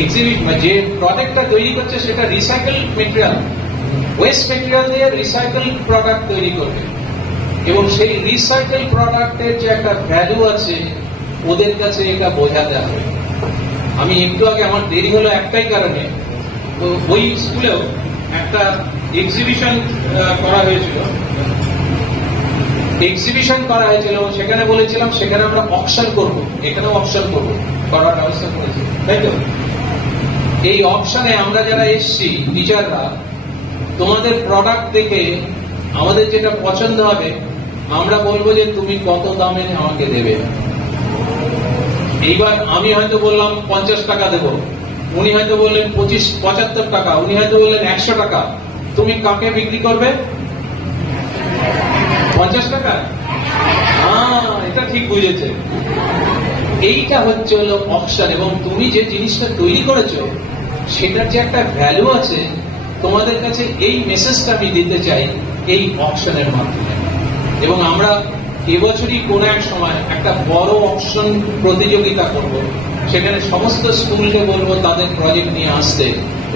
এক্সিবিশন, যে প্রোডাক্টটা তৈরি করছে সেটা রিসাইকেল মেটেরিয়াল, ওয়েস্ট মেটেরিয়াল দিয়ে রিসাইকেল প্রোডাক্ট তৈরি করবে। এবং সেই রিসাইকেল প্রোডাক্টের যে একটা ভ্যালু আছে, ওদের কাছে এটা বোঝাতে হবে। আমি একটু আগে, আমার দেরি হলো একটাই কারণে, তো ওই স্কুলেও একটা এক্সিবিশন করা হয়েছিল। সেখানে বলেছিলাম সেখানে আমরা অকশন করবো, এখানেও অকশন করবো, করার ব্যবস্থা করেছি, তাই তো? এই অকশনে আমরা যারা এসছি টিচাররা, তোমাদের প্রোডাক্ট দেখে আমাদের যেটা পছন্দ হবে আমরা বলবো যে তুমি কত দামে আমাকে দেবে। এইবার আমি হয়তো বললাম 50 টাকা দেবো, উনি হয়তো বললেন 75 টাকা, উনি হয়তো বললেন 100 টাকা। তুমি কাকে বিক্রি করবে? 50 টাকা? এটা ঠিক বুঝেছে। এইটা হচ্ছে হলো অকশন। এবং তুমি যে জিনিসটা তৈরি করেছো সেটার যে একটা ভ্যালু আছে, তোমাদের কাছে এই মেসেজটা আমি দিতে চাই এই অকশনের মাধ্যমে। এবং আমরা এবছরই কোন এক সময় একটা বড় অকশন প্রতিযোগিতা করব, সেখানে সমস্ত স্কুলকে বলবো তাদের প্রজেক্ট নিয়ে আসতে,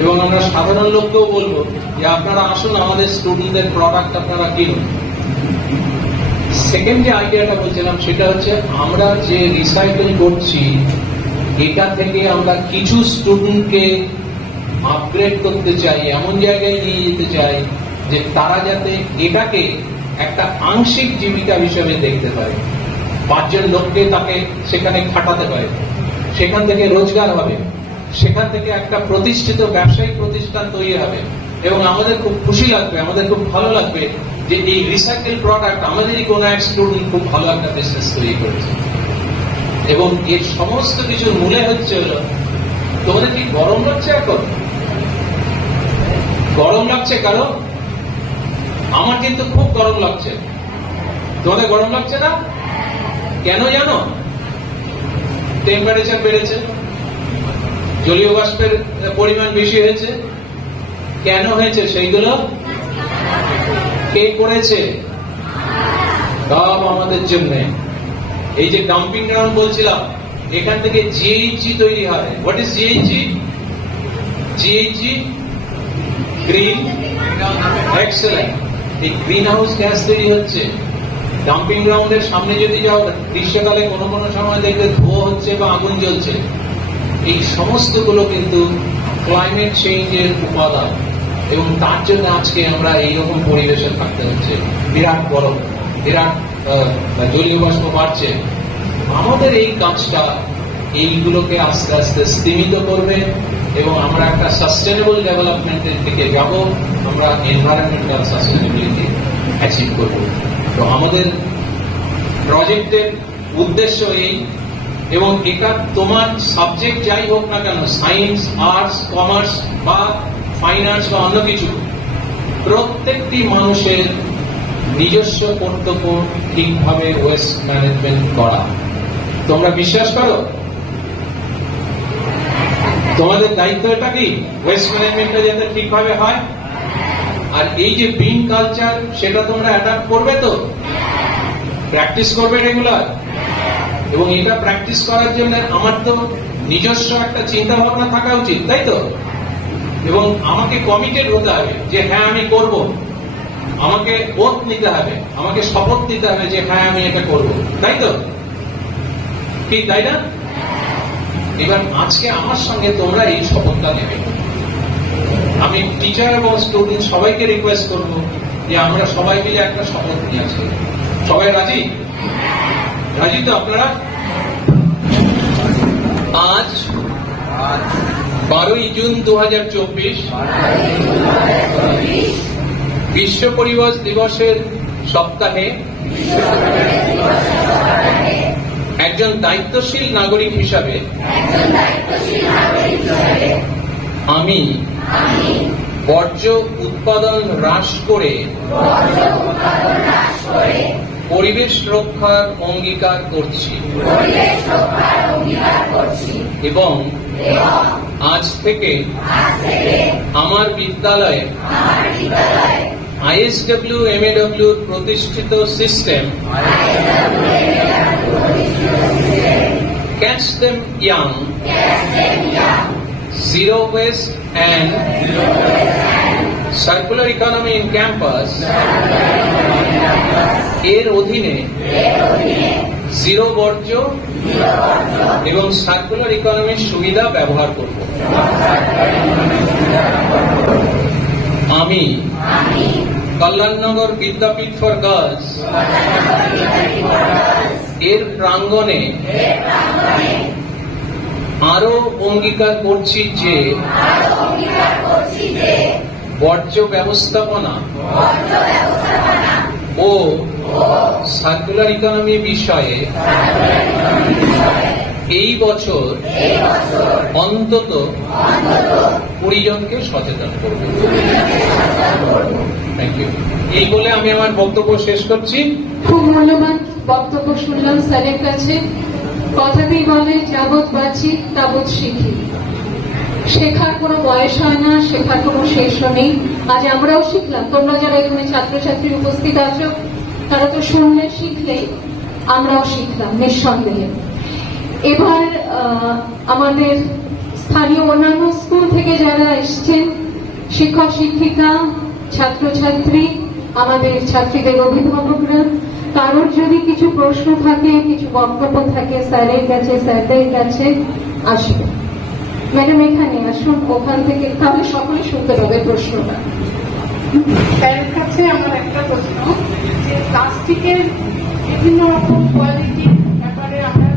এবং আমরা সাধারণ লোককেও বলবো যে আপনারা আসুন, আমাদের স্টুডেন্টদের প্রোডাক্ট আপনারা কিনুন। সেকেন্ড যে আইডিয়াটা বলছিলাম সেটা হচ্ছে আমরা যে রিসাইকেল করছি এটা থেকে আমরা কিছু স্টুডেন্টকে আপগ্রেড করতে চাই, এমন জায়গায় নিয়ে যেতে চাই যে তারা যাতে এটাকে একটা আংশিক জীবিকা হিসেবে দেখতে পারে। 5 জন লোককে তাকে সেখানে খাটাতে পারে, সেখান থেকে রোজগার হবে, সেখান থেকে একটা প্রতিষ্ঠিত ব্যবসায়িক প্রতিষ্ঠান তৈরি হবে। এবং আমাদের খুব খুশি লাগবে, আমাদের খুব ভালো লাগবে যে এই রিসাইকেল প্রোডাক্ট আমাদেরই কোন এক স্টুডেন্ট খুব ভালো একটা বিজনেস তৈরি করেছে। এবং এর সমস্ত কিছুর মূলে হচ্ছে হলো, তোমাদের কি গরম লাগছে? এখন গরম লাগছে কারো? আমার কিন্তু খুব গরম লাগছে। তোমাদের গরম লাগছে না? কেন জানো? টেম্পারেচার বেড়েছে, জলীয় বাষ্পের পরিমাণ বেশি হয়েছে। কেন হয়েছে সেইগুলো কে করেছে? সব আমাদের জন্য। এই যে ডাম্পিং গ্রাউন্ড বলছিলাম, এখান থেকে জিএইচজি তৈরি হয়। What is GHG? GHG green excellent. এই গ্রিন হাউস গ্যাস তৈরি হচ্ছে। ডাম্পিং গ্রাউন্ডের সামনে যদি যাও গ্রীষ্মকালে কোনো কোনো সময় দেখবে ধোঁয়া হচ্ছে বা আগুন জ্বলছে। এই সমস্তগুলো কিন্তু ক্লাইমেট চেঞ্জের উপাদান, এবং তার জন্য আজকে আমরা এইরকম পরিবেশে থাকতে হচ্ছে। বিরাট গরম, বিরাট জলীয় বাষ্প বাড়ছে। আমাদের এই কাজটা এইগুলোকে আস্তে আস্তে স্তীমিত করবে এবং আমরা একটা সাস্টেনেবল ডেভেলপমেন্টের দিকে যাব, আমরা এনভায়রনমেন্টাল সাস্টেনেবিলিটি অ্যাচিভ করব। তো আমাদের প্রজেক্টের উদ্দেশ্য এই, এবং এটা তোমার সাবজেক্ট যাই হোক না কেন, সায়েন্স, আর্টস, কমার্স বা ফাইন্যান্স বা অন্য কিছু, প্রত্যেকটি মানুষের নিজস্ব কর্তব্য ঠিকভাবে ওয়েস্ট ম্যানেজমেন্ট করা। তোমরা বিশ্বাস করো? তোমাদের দায়িত্ব এটা কি, ওয়েস্ট ম্যানেজমেন্টটা যাতে ঠিকভাবে হয়। আর এই যে বিন কালচার, সেটা তোমরা অ্যাডাপ্ট করবে, তো প্র্যাকটিস করবে রেগুলার। এবং এটা প্র্যাকটিস করার জন্য আমার তো নিজস্ব একটা চিন্তা ভাবনা থাকা উচিত, তাই তো? এবং আমাকে কমিটেড হতে হবে যে হ্যাঁ আমি করব। আমাকে ওথ নিতে হবে, আমাকে শপথ নিতে হবে যে হ্যাঁ আমি এটা করব, তাই তো? কি তাই না? এবার আজকে আমার সঙ্গে তোমরা এই শপথটা নেবে। আমি টিচার এবং স্টুডেন্ট সবাইকে রিকোয়েস্ট করব যে আমরা সবাই মিলে একটা শপথ নিয়েছি। সবাই রাজি? রাজি তো আপনারা? আজ 12ই জুন 2024 বিশ্ব পরিবেশ দিবসের সপ্তাহে একজন দায়িত্বশীল নাগরিক হিসাবে আমি বর্জ্য উৎপাদন হ্রাস করে পরিবেশ রক্ষার অঙ্গীকার করছি এবং আজ থেকে আমার বিদ্যালয়ে ISW MAW প্রতিষ্ঠিত system Catch Them Young, Zero Waste and Circular Economy in Campus এর অধীনে জিরো বর্জ্য এবং সার্কুলার ইকোনমির সুবিধা ব্যবহার করব। আমি কল্যাণনগর বিদ্যাপীঠ ফর গার্লস এর প্রাঙ্গণে আরো অঙ্গীকার করছি যে বর্জ্য ব্যবস্থাপনা ও সার্কুলার ইকোনমি বিষয়ে এই বছর অন্তত 20 জনকে সচেতন করব। Thank you. এই বলে আমি আমার বক্তব্য শেষ করছি। খুব মূল্যবান বক্তব্য শুনলাম স্যারের কাছে। কথাতেই বলে যাবৎ বাঁচি তাবৎ শিখি। শেখার কোনো বয়স হয় না, শেখার কোনো শেষও নেই। আজ আমরাও শিখলাম, তোমরা যারা এখানে ছাত্রছাত্রী উপস্থিত আছো তারা তো শুনলে শিখলেই, আমরাও শিখলাম নিঃসন্দেহে। এবার আমাদের স্থানীয় অন্যান্য স্কুল থেকে যারা এসছেন, শিক্ষক শিক্ষিকা, ছাত্রছাত্রী, আমাদের ছাত্রীদের অভিভাবকরা, কারোর যদি কিছু প্রশ্ন থাকে, কিছু বক্তব্য থাকে স্যারের কাছে, স্যারদের কাছে আসবে। ম্যাডাম এখানে আসুন, ওখান থেকে, তাহলে সকলে শুনতে পাবে প্রশ্নটা। স্যারের কাছে আমার একটা প্রশ্ন, যে প্লাস্টিকের বিভিন্ন রকম কোয়ালিটির ব্যাপারে আমরা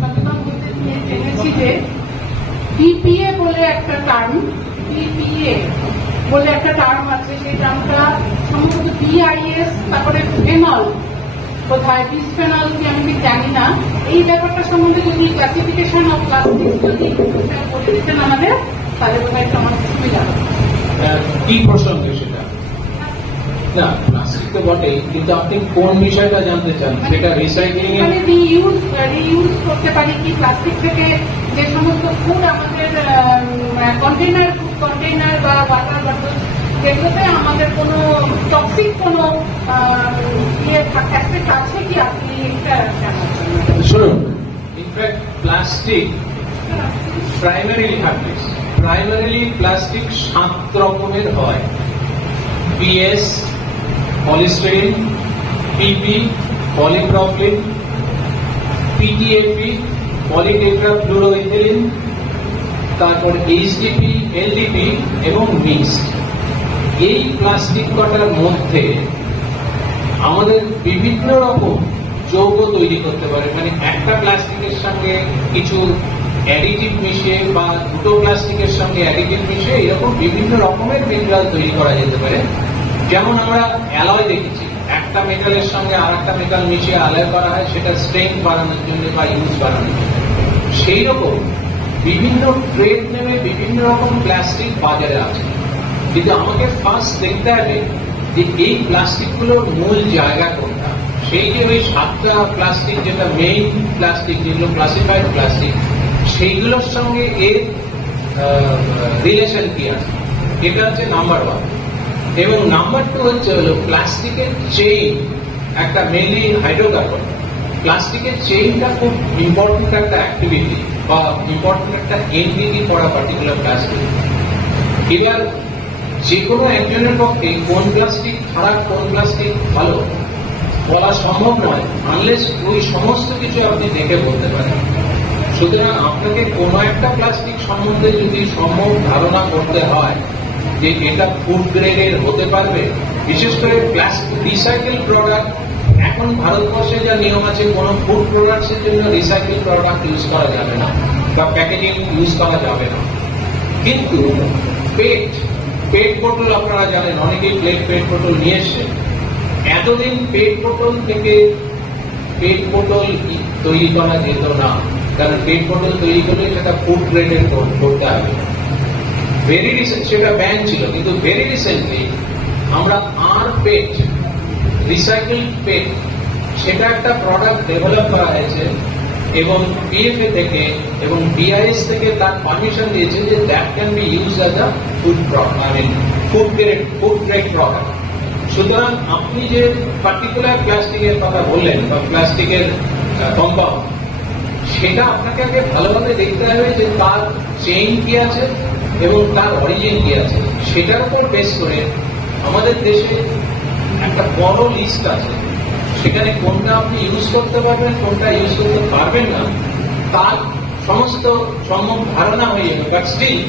সচেতন হতে জেনেছি যে পিপিএ বলে একটা টার্ম, পিপিএ বলে একটা টার্ম আছে, সেই টার্মটা সম্ভবত বিআইএস, তারপরে ফেনল, কোথায় বিসফেনল কি আমি ঠিক জানি না। এই ব্যাপারটা সম্বন্ধে যদি ক্লাসিফিকেশন অফ প্লাস্টিক যদি বলে দিতেন আমাদের, তাহলে বোধহয় একটু আমার সুবিধা হবে। কি প্রসঙ্গে সেটা? না, প্লাস্টিক তো বটেই, কিন্তু আপনি কোন বিষয়টা জানতে চান? সেটা রিসাইক্লিং মানে রিইউজ করতে পারি কি প্লাস্টিক থেকে? যে সমস্ত ফুড আমাদের কন্টেইনার বা ওয়াটার বটল, যেগুলোতে আমাদের কোনো টক্সিক কোনো অ্যাসপেক্ট আছে কি, আপনি এটা জানাচ্ছেন? শুনুন, ইনফ্যাক্ট প্লাস্টিক প্রাইমারিলি প্লাস্টিক 7 রকমের হয়। পিএস, পলিস্টাইরিন, পিপি, পলিপ্রপিলিন, পিটিএপি, পলিটেট্রাফ্লুরোইথিলিন, তারপর এইচডিপি, এলডিপি এবং মিক্সড। এই প্লাস্টিক কটার মধ্যে আমাদের বিভিন্ন রকম যৌগ তৈরি করতে পারে, মানে একটা প্লাস্টিকের সঙ্গে কিছু অ্যাডিটিভ মিশিয়ে বা দুটো প্লাস্টিকের সঙ্গে অ্যাডিটিভ মিশিয়ে এরকম বিভিন্ন রকমের মিনারেল তৈরি করা যেতে পারে। যেমন আমরা অ্যালয় দেখেছি, একটা মেটালের সঙ্গে আর একটা মেটাল মিশিয়ে অ্যালয় করা হয়, সেটা স্ট্রেংথ বাড়ানোর জন্য বা ইউজ বাড়ানোর জন্য। সেই রকম বিভিন্ন ট্রেড নেমে বিভিন্ন রকম প্লাস্টিক বাজারে আছে, কিন্তু আমাকে ফার্স্ট দেখতে হবে যে এই প্লাস্টিকগুলোর মূল জায়গা কোনটা। সেই যে ওই 7টা প্লাস্টিক, যেটা মেইন প্লাস্টিক, যেগুলো ক্লাসিফাইড প্লাস্টিক, সেইগুলোর সঙ্গে এর রিলেশন কি আছে, এটা হচ্ছে নাম্বার 1। এবং নাম্বার 2 হচ্ছে হলো প্লাস্টিকের চেইন, একটা মেইনলি হাইড্রোকার্বন। প্লাস্টিকের চেইনটা খুব ইম্পর্টেন্ট একটা অ্যাক্টিভিটি বা ইম্পর্টেন্ট একটা এনটিটি পড়া পার্টিকুলার প্লাস্টিক। এবার যে কোনো একজনের পক্ষে কোন প্লাস্টিক খারাপ কোন প্লাস্টিক ভালো বলা সম্ভব নয়, আনলেস ওই সমস্ত কিছু আপনি দেখে বলতে পারেন। সুতরাং আপনাকে কোনো একটা প্লাস্টিক সম্বন্ধে যদি সম্ভব ধারণা করতে হয় যে এটা ফুড গ্রেডের হতে পারবে, বিশেষ করে রিসাইকেল প্রোডাক্ট, এখন ভারতবর্ষে যা নিয়ম আছে কোন ফুড প্রোডাক্টসের জন্য রিসাইকেল প্রোডাক্ট ইউজ করা যাবে না বা প্যাকেজিং ইউজ করা যাবে না। কিন্তু পেট বোতল আপনারা জানেন, অনেকেই পেট বোতল নিয়ে এসছে। এতদিন পেট বোতল থেকে পেট বোতল তৈরি করা যেত না, কারণ পেট বোতল তৈরি করলে সেটা ফুড গ্রেডের করতে হবে। ভেরি রিসেন্ট সেটা ব্যান ছিল, কিন্তু ভেরি রিসেন্টলি আমরা পেট রিসাইকেল পেট সেটা একটা প্রোডাক্ট ডেভেলপ করা হয়েছে এবং পিএফএ থেকে এবং ডিআইএস থেকে তার পারমিশন দিয়েছে যে that can be use as a food grade product. সুতরাং আপনি যে পার্টিকুলার প্লাস্টিকের কথা বললেন বা প্লাস্টিকের কম্পাউন্ড, সেটা আপনাকে আগে ভালোভাবে দেখতে হবে যে তার চেইন কি আছে এবং তার অরিজিন কি আছে। সেটার উপর বেস করে আমাদের দেশে একটা বড় লিস্ট আছে, সেখানে কোনটা আপনি ইউজ করতে পারবেন কোনটা ইউজ করতে পারবেন না তার সমস্ত সম্যক ধারণা হয়ে যাবে। বাট স্টিল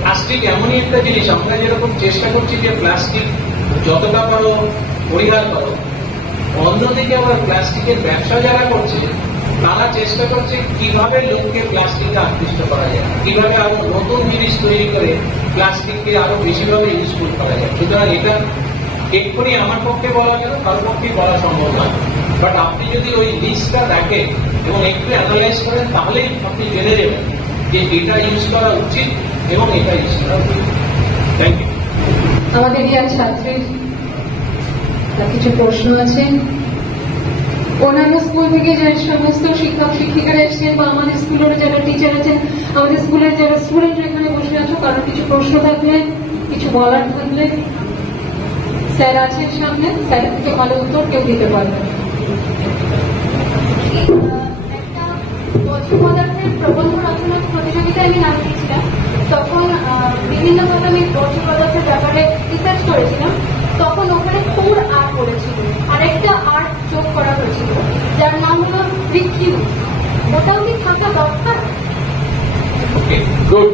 প্লাস্টিক এমনই একটা জিনিস, আমরা যেরকম চেষ্টা করছি যে প্লাস্টিক যতটা পারো পরিহার করো, অন্যদিকে আবার প্লাস্টিকের ব্যবসা যারা করছে তারা চেষ্টা করছে কিভাবে লোককে প্লাস্টিকে আকৃষ্ট করা যায়, কিভাবে আরো নতুন জিনিস তৈরি করে প্লাস্টিককে আরো বেশিভাবে ইউজফুল করা যায়। সুতরাং এটা এক্ষুনি আমার পক্ষে বলা গেল, কারোর পক্ষে বলা সম্ভব নয়। বাট আপনি যদি ওই লিস্টটা দেখেন এবং একটু অ্যানালাইজ করেন, তাহলেই আপনি জেনে যাবেন যে এটা ইউজ করা উচিত এবং এটা ইউজ করা উচিত। Thank you. আমাদের ইয়ার ছাত্রীর কিছু প্রশ্ন আছে। অন্যান্য স্কুল থেকে যে সমস্ত শিক্ষক শিক্ষিকারা এসেছেন বা আমাদের স্কুলের যারা টিচার আছেন, আমাদের স্কুলের যারা স্টুডেন্ট এখানে বসে আছো, কারণ কিছু প্রশ্ন থাকলে কিছু বলার থাকলে স্যার আছেন সামনে, স্যার থেকে ভালো উত্তর কেউ দিতে পারবে। একটা বজ্র পদার্থের প্রবন্ধ রচনা প্রতিযোগিতায় আমি নাম দিয়েছিলাম। তখন বিভিন্নভাবে আমি বজ্র পদার্থের ব্যাপারে রিসার্চ করেছিলাম। তখন ওখানে 4 আর্ট পড়েছিল, আরেকটা আর্ট যোগ করা হয়েছিল যার নাম হলো রিফিউজ। ওটাও কি থাকা দরকার? গুড।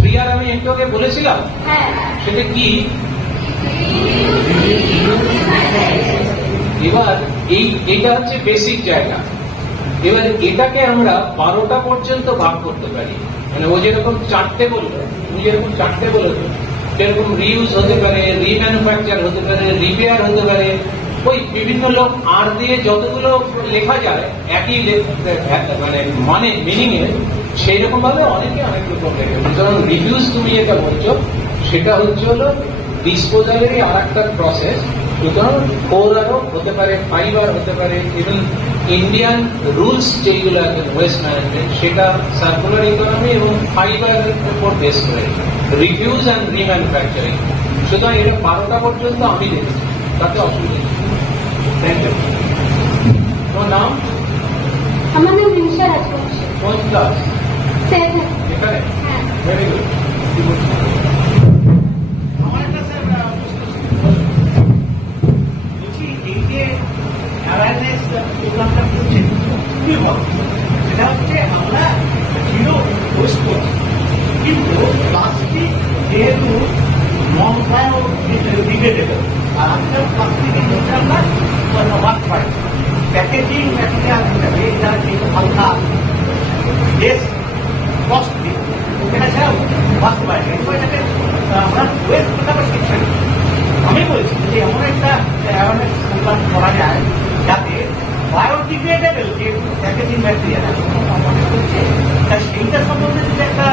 3R আমি একটু আগে বলেছিলাম, হ্যাঁ, সেটা কি? এবার এইটা হচ্ছে বেসিক জায়গা। এবার এটাকে আমরা 12টা পর্যন্ত ভাগ করতে পারি। মানে ও যেরকম 4টে বললো, উনি যেরকম 4টে বলেছে, সেরকম রিউজ হতে পারে, রিম্যানুফ্যাকচার হতে পারে, রিপেয়ার হতে পারে। ওই বিভিন্ন লোক আর দিয়ে যতগুলো লেখা যায় একই মানে মিনিং এর, সেই রকম ভাবে অনেকে অনেক রকম লেখে। সুতরাং রিভিউজ তুমি যেটা বলছো সেটা হচ্ছে হলো ডিসপোজালেরই আর একটা প্রসেস। সুতরাং 4 হতে পারে, 5 হতে পারে। ইভেন ইন্ডিয়ান রুলস যেগুলো আছে ওয়েস্ট ম্যানেজমেন্ট, সেটা সার্কুলার ইকোনমি এবং 5 এর উপর বেস করে রিভিউজ অ্যান্ড রিম্যানুফ্যাকচারিং। সুতরাং এটা 12টা পর্যন্ত আমি দেখেছি, তাতে অসুবিধা নেই। Thank you. তোমার নাম? অ্যাওয়ারনেস প্রোগ্রামটা করছে খুবই ভালো। সেটা হচ্ছে আমরা জিরো ওয়েস্ট করছি, কিন্তু প্লাস্টিক যেহেতু নন বায়োডিগ্রেডেবল, আর আজকাল প্লাস্টিকের মধ্যে আমরা ওয়াশ পাই, প্যাকেজিং ম্যাটেরিয়াল হিসাবে এটা কিন্তু হালকা বেশ কস্টলি, এটা ছাড়া ওয়াশ পাই না, কিন্তু এটাকে আমরা ওয়েস্ট করতে আমরা শিখছি। আমি বলছি যে এমন একটা অ্যাওয়ারনেস প্রোগ্রাম করা যায় যাতে বায়োডিগ্রেডেবল যে প্যাকেজিং ম্যাটেরিয়াল মনে করছে সেইটা সম্বন্ধে যদি একটা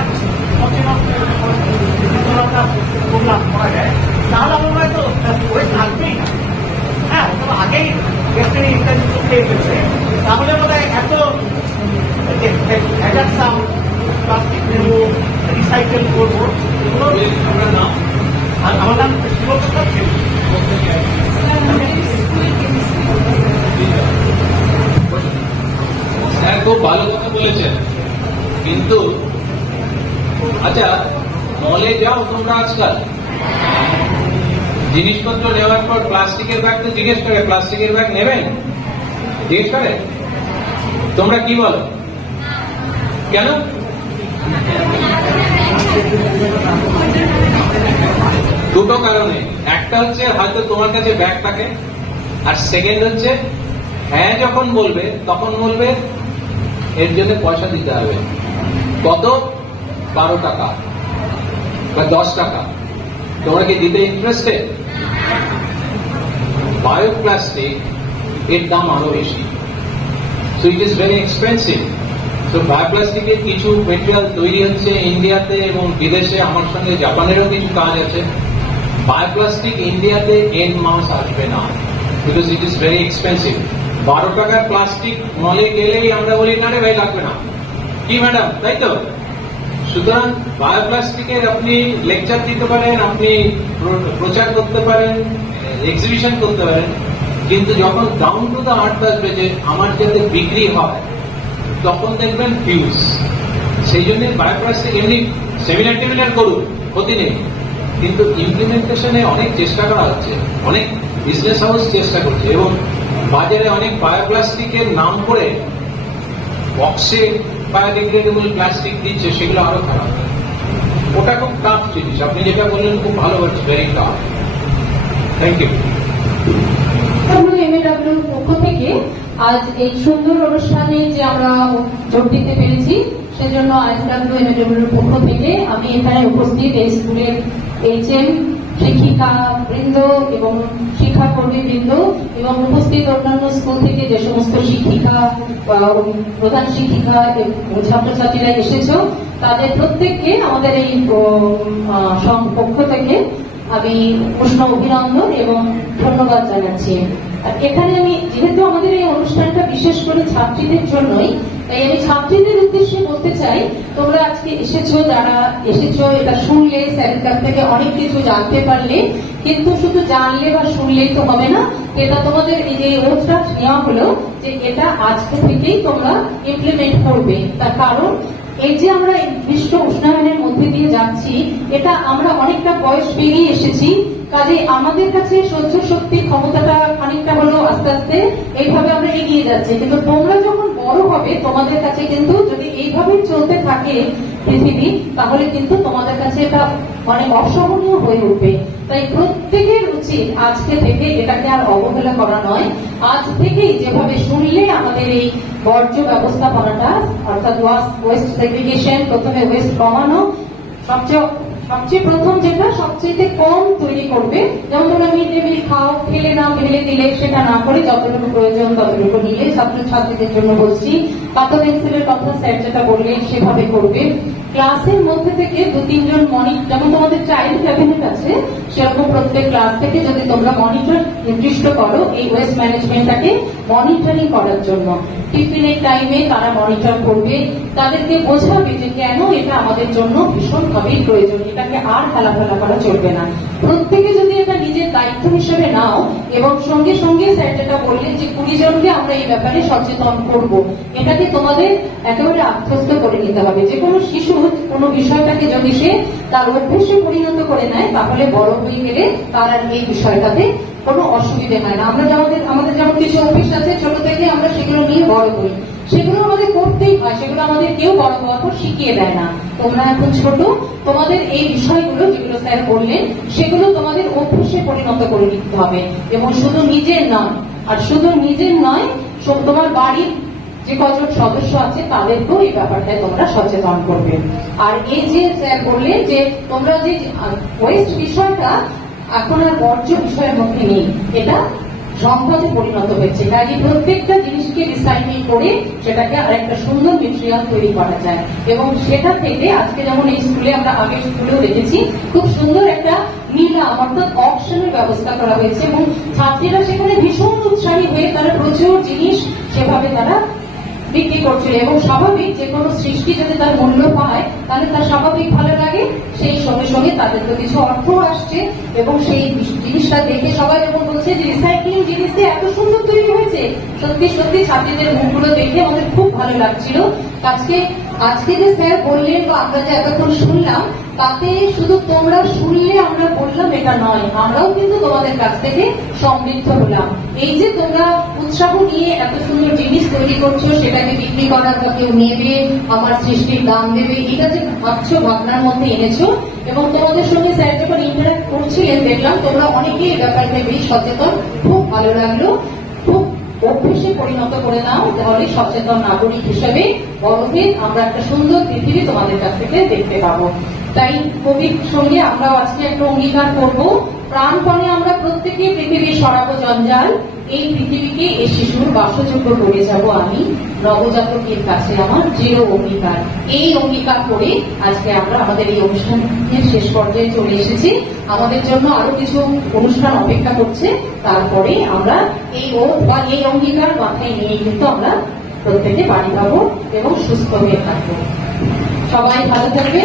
সচেতনতা প্রোগ্রাম করা যায়, তাহলে আমার হয়তো ওয়েস্ট থাকবেই না। হ্যাঁ, তবে আগেই ব্যক্তির ইন্টারভিউ করতে এসেছে, তাহলে বোধ হয় এত প্লাস্টিক নেব, রিসাইকেল করবো, এগুলো আমার নাম শিবপ্রসাদ ছিল। স্যার খুব ভালো কথা বলেছেন, কিন্তু আচ্ছা মলে যাও তোমরা আজকাল জিনিসপত্র নেওয়ার পর প্লাস্টিকের ব্যাগ তো জিজ্ঞেস করে প্লাস্টিকের ব্যাগ নেবেন, জিজ্ঞেস করে, তোমরা কি বলো? কেন? দুটো কারণে, একটা হচ্ছে হয়তো তোমার কাছে ব্যাগ থাকে, আর সেকেন্ড হচ্ছে হ্যাঁ যখন বলবে তখন বলবে এর জন্য পয়সা দিতে হবে, কত? 12 টাকা বা 10 টাকা। তোমরা কি দিতে ইন্টারেস্টেড? বায়োপ্লাস্টিক এর দাম আরো বেশি, so it is very expensive. তো বায়োপ্লাস্টিকের কিছু মেটেরিয়াল তৈরি হচ্ছে ইন্ডিয়াতে এবং বিদেশে, আমার সঙ্গে জাপানেরও কিছু কাজ আছে। বায়োপ্লাস্টিক ইন্ডিয়াতে এন মাস আসবে না, because it is very expensive. 12 টাকার প্লাস্টিক মলে গেলেই আমরা বলি না রে ভাই লাগবে না, কি ম্যাডাম, তাই তো? সুতরাং বায়োপ্লাস্টিকের আপনি লেকচার দিতে পারেন, আপনি প্রচার করতে পারেন, এক্সিবিশন করতে পারেন, কিন্তু যখন ডাউন টু দ্য আর্থ আসবে যে আমার যাতে বিক্রি হয়, তখন দেখবেন ফিউজ। সেই জন্য বায়োপ্লাস্টিক এমনি সেমিনার টেমিনার করুন, ক্ষতি নেই, কিন্তু ইমপ্লিমেন্টেশনে অনেক চেষ্টা করা হচ্ছে, অনেক বিজনেস হাউস চেষ্টা করছে, এবং বাজারে অনেক বায়োপ্লাস্টিকের নাম করে বক্সে বায়োডিগ্রেডেবল প্লাস্টিক দিচ্ছে, সেগুলো আরো খারাপ। ওটা খুব টাফ জিনিস, আপনি যেটা বললেন খুব ভালো, ভেরি টাফ। Thank you. এমএডব্লিউর পক্ষ থেকে আজ এই সুন্দর অনুষ্ঠানে যে আমরা যোগ দিতে পেরেছি, সেজন্য আইএসডব্লিউ এমএডব্লিউর পক্ষ থেকে আমি এখানে উপস্থিত এই স্কুলের এইচএম, শিক্ষিকা বৃন্দ এবং শিক্ষাকর্মী বৃন্দ এবং উপস্থিত অন্যান্য স্কুল থেকে যে সমস্ত শিক্ষিকা, প্রধান শিক্ষিকা এবং ছাত্রছাত্রীরা এসেছ, তাদের প্রত্যেককে আমাদের এই পক্ষ থেকে আমি উষ্ণ অভিনন্দন এবং ধন্যবাদ জানাচ্ছি। আর এখানে আমি, যেহেতু আমাদের এই অনুষ্ঠানটা বিশেষ করে ছাত্রীদের জন্যই, তাই আমি ছাত্রীদের উদ্দেশ্যে বলতে চাই, তোমরা আজকে এসেছো, যারা এসেছো এটা শুনলে, স্যারের কাছ থেকে অনেক কিছু জানতে পারলে, কিন্তু শুধু জানলে বা শুনলেই তো হবে না, এটা তোমাদের এই যে ওথটা নেওয়া হলো যে এটা আজকে থেকেই তোমরা ইমপ্লিমেন্ট করবে। তার কারণ এই যে আমরা বিশ্ব উষ্ণায়নের মধ্যে দিয়ে যাচ্ছি, এটা আমরা অনেকটা বয়স পেরিয়ে এসেছি, কাজে আমাদের কাছে সহ্য শক্তি ক্ষমতাটা খানিকটা হলো আস্তে আস্তে এইভাবে আমরা এগিয়ে যাচ্ছি। কিন্তু তোমরা যখন বড় হবে, তোমাদের কাছে কিন্তু যদি এইভাবে চলতে থাকে পৃথিবী, তাহলে কিন্তু তোমাদের কাছে এটা অনেক অসহনীয় হয়ে উঠবে। তাই প্রত্যেকের উচিত আজকে থেকে এটাকে আর অবহেলা করা নয়, আজ থেকেই যেভাবে শুনলে আমাদের এই বর্জ্য ব্যবস্থাপনাটা, অর্থাৎ ওয়েস্ট সেগ্রিগেশন, প্রথমে ওয়েস্ট কমানো, সবচেয়ে প্রথম যেটা সবচেয়ে কম তৈরি করবে, যেমন তোমরা মিড ডে মিল খাও, ফেলে না ফেলে দিলে, সেটা না করে যতটুকু প্রয়োজন ততটুকু নিলে, ছাত্রছাত্রীদের জন্য বলছি, পাতা পেন্সিলের কথা স্যার যেটা বললেন সেভাবে করবে। ক্লাসের মধ্যে থেকে 2-3 জন মনিটর, যেমন তোমাদের চাইল্ড ক্যাবিনেট আছে, সেরকম প্রত্যেক ক্লাস থেকে যদি তোমরা মনিটর নির্দিষ্ট করো এই ওয়েস্ট ম্যানেজমেন্টটাকে মনিটরিং করার জন্য, টিফিনের টাইমে তারা মনিটর করবে, তাদেরকে বোঝাবে যে কেন এটা আমাদের জন্য ভীষণভাবে প্রয়োজন, এটাকে আর ফেলাফেলা করা চলবে না। প্রত্যেকে যদি এটা নিজের দায়িত্ব হিসেবে নাও, এবং সঙ্গে সঙ্গে স্যার যেটা বললেন যে 20 জনকে আমরা এই ব্যাপারে সচেতন করব, এটাকে তোমাদের একেবারে আত্মস্থ করে নিতে হবে। যে কোনো শিশু কোনো বিষয়টাকে যদি সে তার অভ্যেসে পরিণত করে নেয়, তাহলে বড় হয়ে গেলে তার আর এই বিষয়টাতে কোনো অসুবিধে হয় না। আমরা আমাদের যেমন কিছু অফিস আছে ছোট থেকে আমরা সেগুলো নিয়ে বড় করি, সেগুলো আমাদের করতেই হয়, সেগুলো আমাদের কেউ বড় হওয়ার পর শিখিয়ে দেয় না। তোমরা এখন ছোট, তোমাদের এই বিষয়গুলো যেগুলো স্যার বললেন সেগুলো তোমাদের অভ্যাসে পরিণত করে নিতে হবে, এবং শুধু নিজের নয়, আর শুধু নিজের নয়, তোমার বাড়ির যে কজন সদস্য আছে তাদেরকেও এই ব্যাপারটায় তোমরা সচেতন করবে। আর এই যে স্যার বললেন যে তোমরা যে ওয়েস্ট বিষয়টা এখন আর বর্জ্য বিষয়ের মধ্যে নেই, এটা সম্পদে পরিণত হয়েছে। কাজে প্রত্যেকটা জিনিসকে রিসাইক্লিং করে সেটাকে আরেকটা সুন্দর মেটেরিয়াল তৈরি করা যায়, এবং সেটা থেকে আজকে যেমন এই স্কুলে আমরা আগের স্কুলেও দেখেছি খুব সুন্দর একটা নিলাম অর্থাৎ অকশনের ব্যবস্থা করা হয়েছে, এবং ছাত্রীরা সেখানে ভীষণ উৎসাহী হয়ে তারা প্রচুর জিনিস সেভাবে তারা বিক্রি করছিল। এবং স্বাভাবিক যে কোনো সৃষ্টি যদি তার মূল্য পায় তাহলে তার স্বাভাবিক ভালো লাগে, সেই সঙ্গে সঙ্গে তাদের তো কিছু অর্থ আসছে, এবং সেই জিনিসটা দেখে সবাই যখন বলছে যে রিসাইক্লিং জিনিসটা এত সুন্দর তৈরি হয়েছে, সত্যি সত্যি ছাত্রীদের মুখগুলো দেখে আমাদের খুব ভালো লাগছিল। আজকে যে স্যার বললেন বা আমরা যে এতক্ষণ শুনলাম, তাতে শুধু তোমরা শুনলে আমরা বললাম এটা নয়, আমরাও কিন্তু তোমাদের কাছ থেকে সমৃদ্ধ হলাম। এই যে তোমরা উৎসাহ নিয়ে এত সুন্দর জিনিস তৈরি করছো, সেটাকে বিক্রি করার বা কেউ নেবে, আমার সৃষ্টির দাম দেবে, এটা যে ভাবছো ভাবনার মধ্যে এনেছো, এবং তোমাদের সঙ্গে স্যার যখন ইন্টারাক্ট করছিলেন দেখলাম তোমরা অনেকেই এই ব্যাপারটা বেশ সচেতন, খুব ভালো লাগলো। খুব অভ্যেসে পরিণত করে নাও, তাহলে সচেতন নাগরিক হিসেবে বড়দিন আমরা একটা সুন্দর পৃথিবী তোমাদের কাছ থেকে দেখতে পাবো। তাই কবির সঙ্গে আমরাও আজকে একটা অঙ্গীকার করবো, প্রাণপণে আমরা প্রত্যেকে পৃথিবী সরাবো জঞ্জাল, এই পৃথিবীকে এই শিশুর বাসযোগ্য করে যাব আমি, নবজাতকের কাছে আমার দৃঢ় অঙ্গীকার। এই অঙ্গীকার করে আজকে আমরা আমাদের এই অনুষ্ঠানের শেষ পর্যায়ে চলে এসেছি। আমাদের জন্য আরো কিছু অনুষ্ঠান অপেক্ষা করছে, তারপরে আমরা এই অঙ্গীকার মাথায় নিয়ে কিন্তু আমরা প্রত্যেকে বাড়ি পাবো এবং সুস্থ হয়ে থাকবো। সবাই ভালো থাকবে।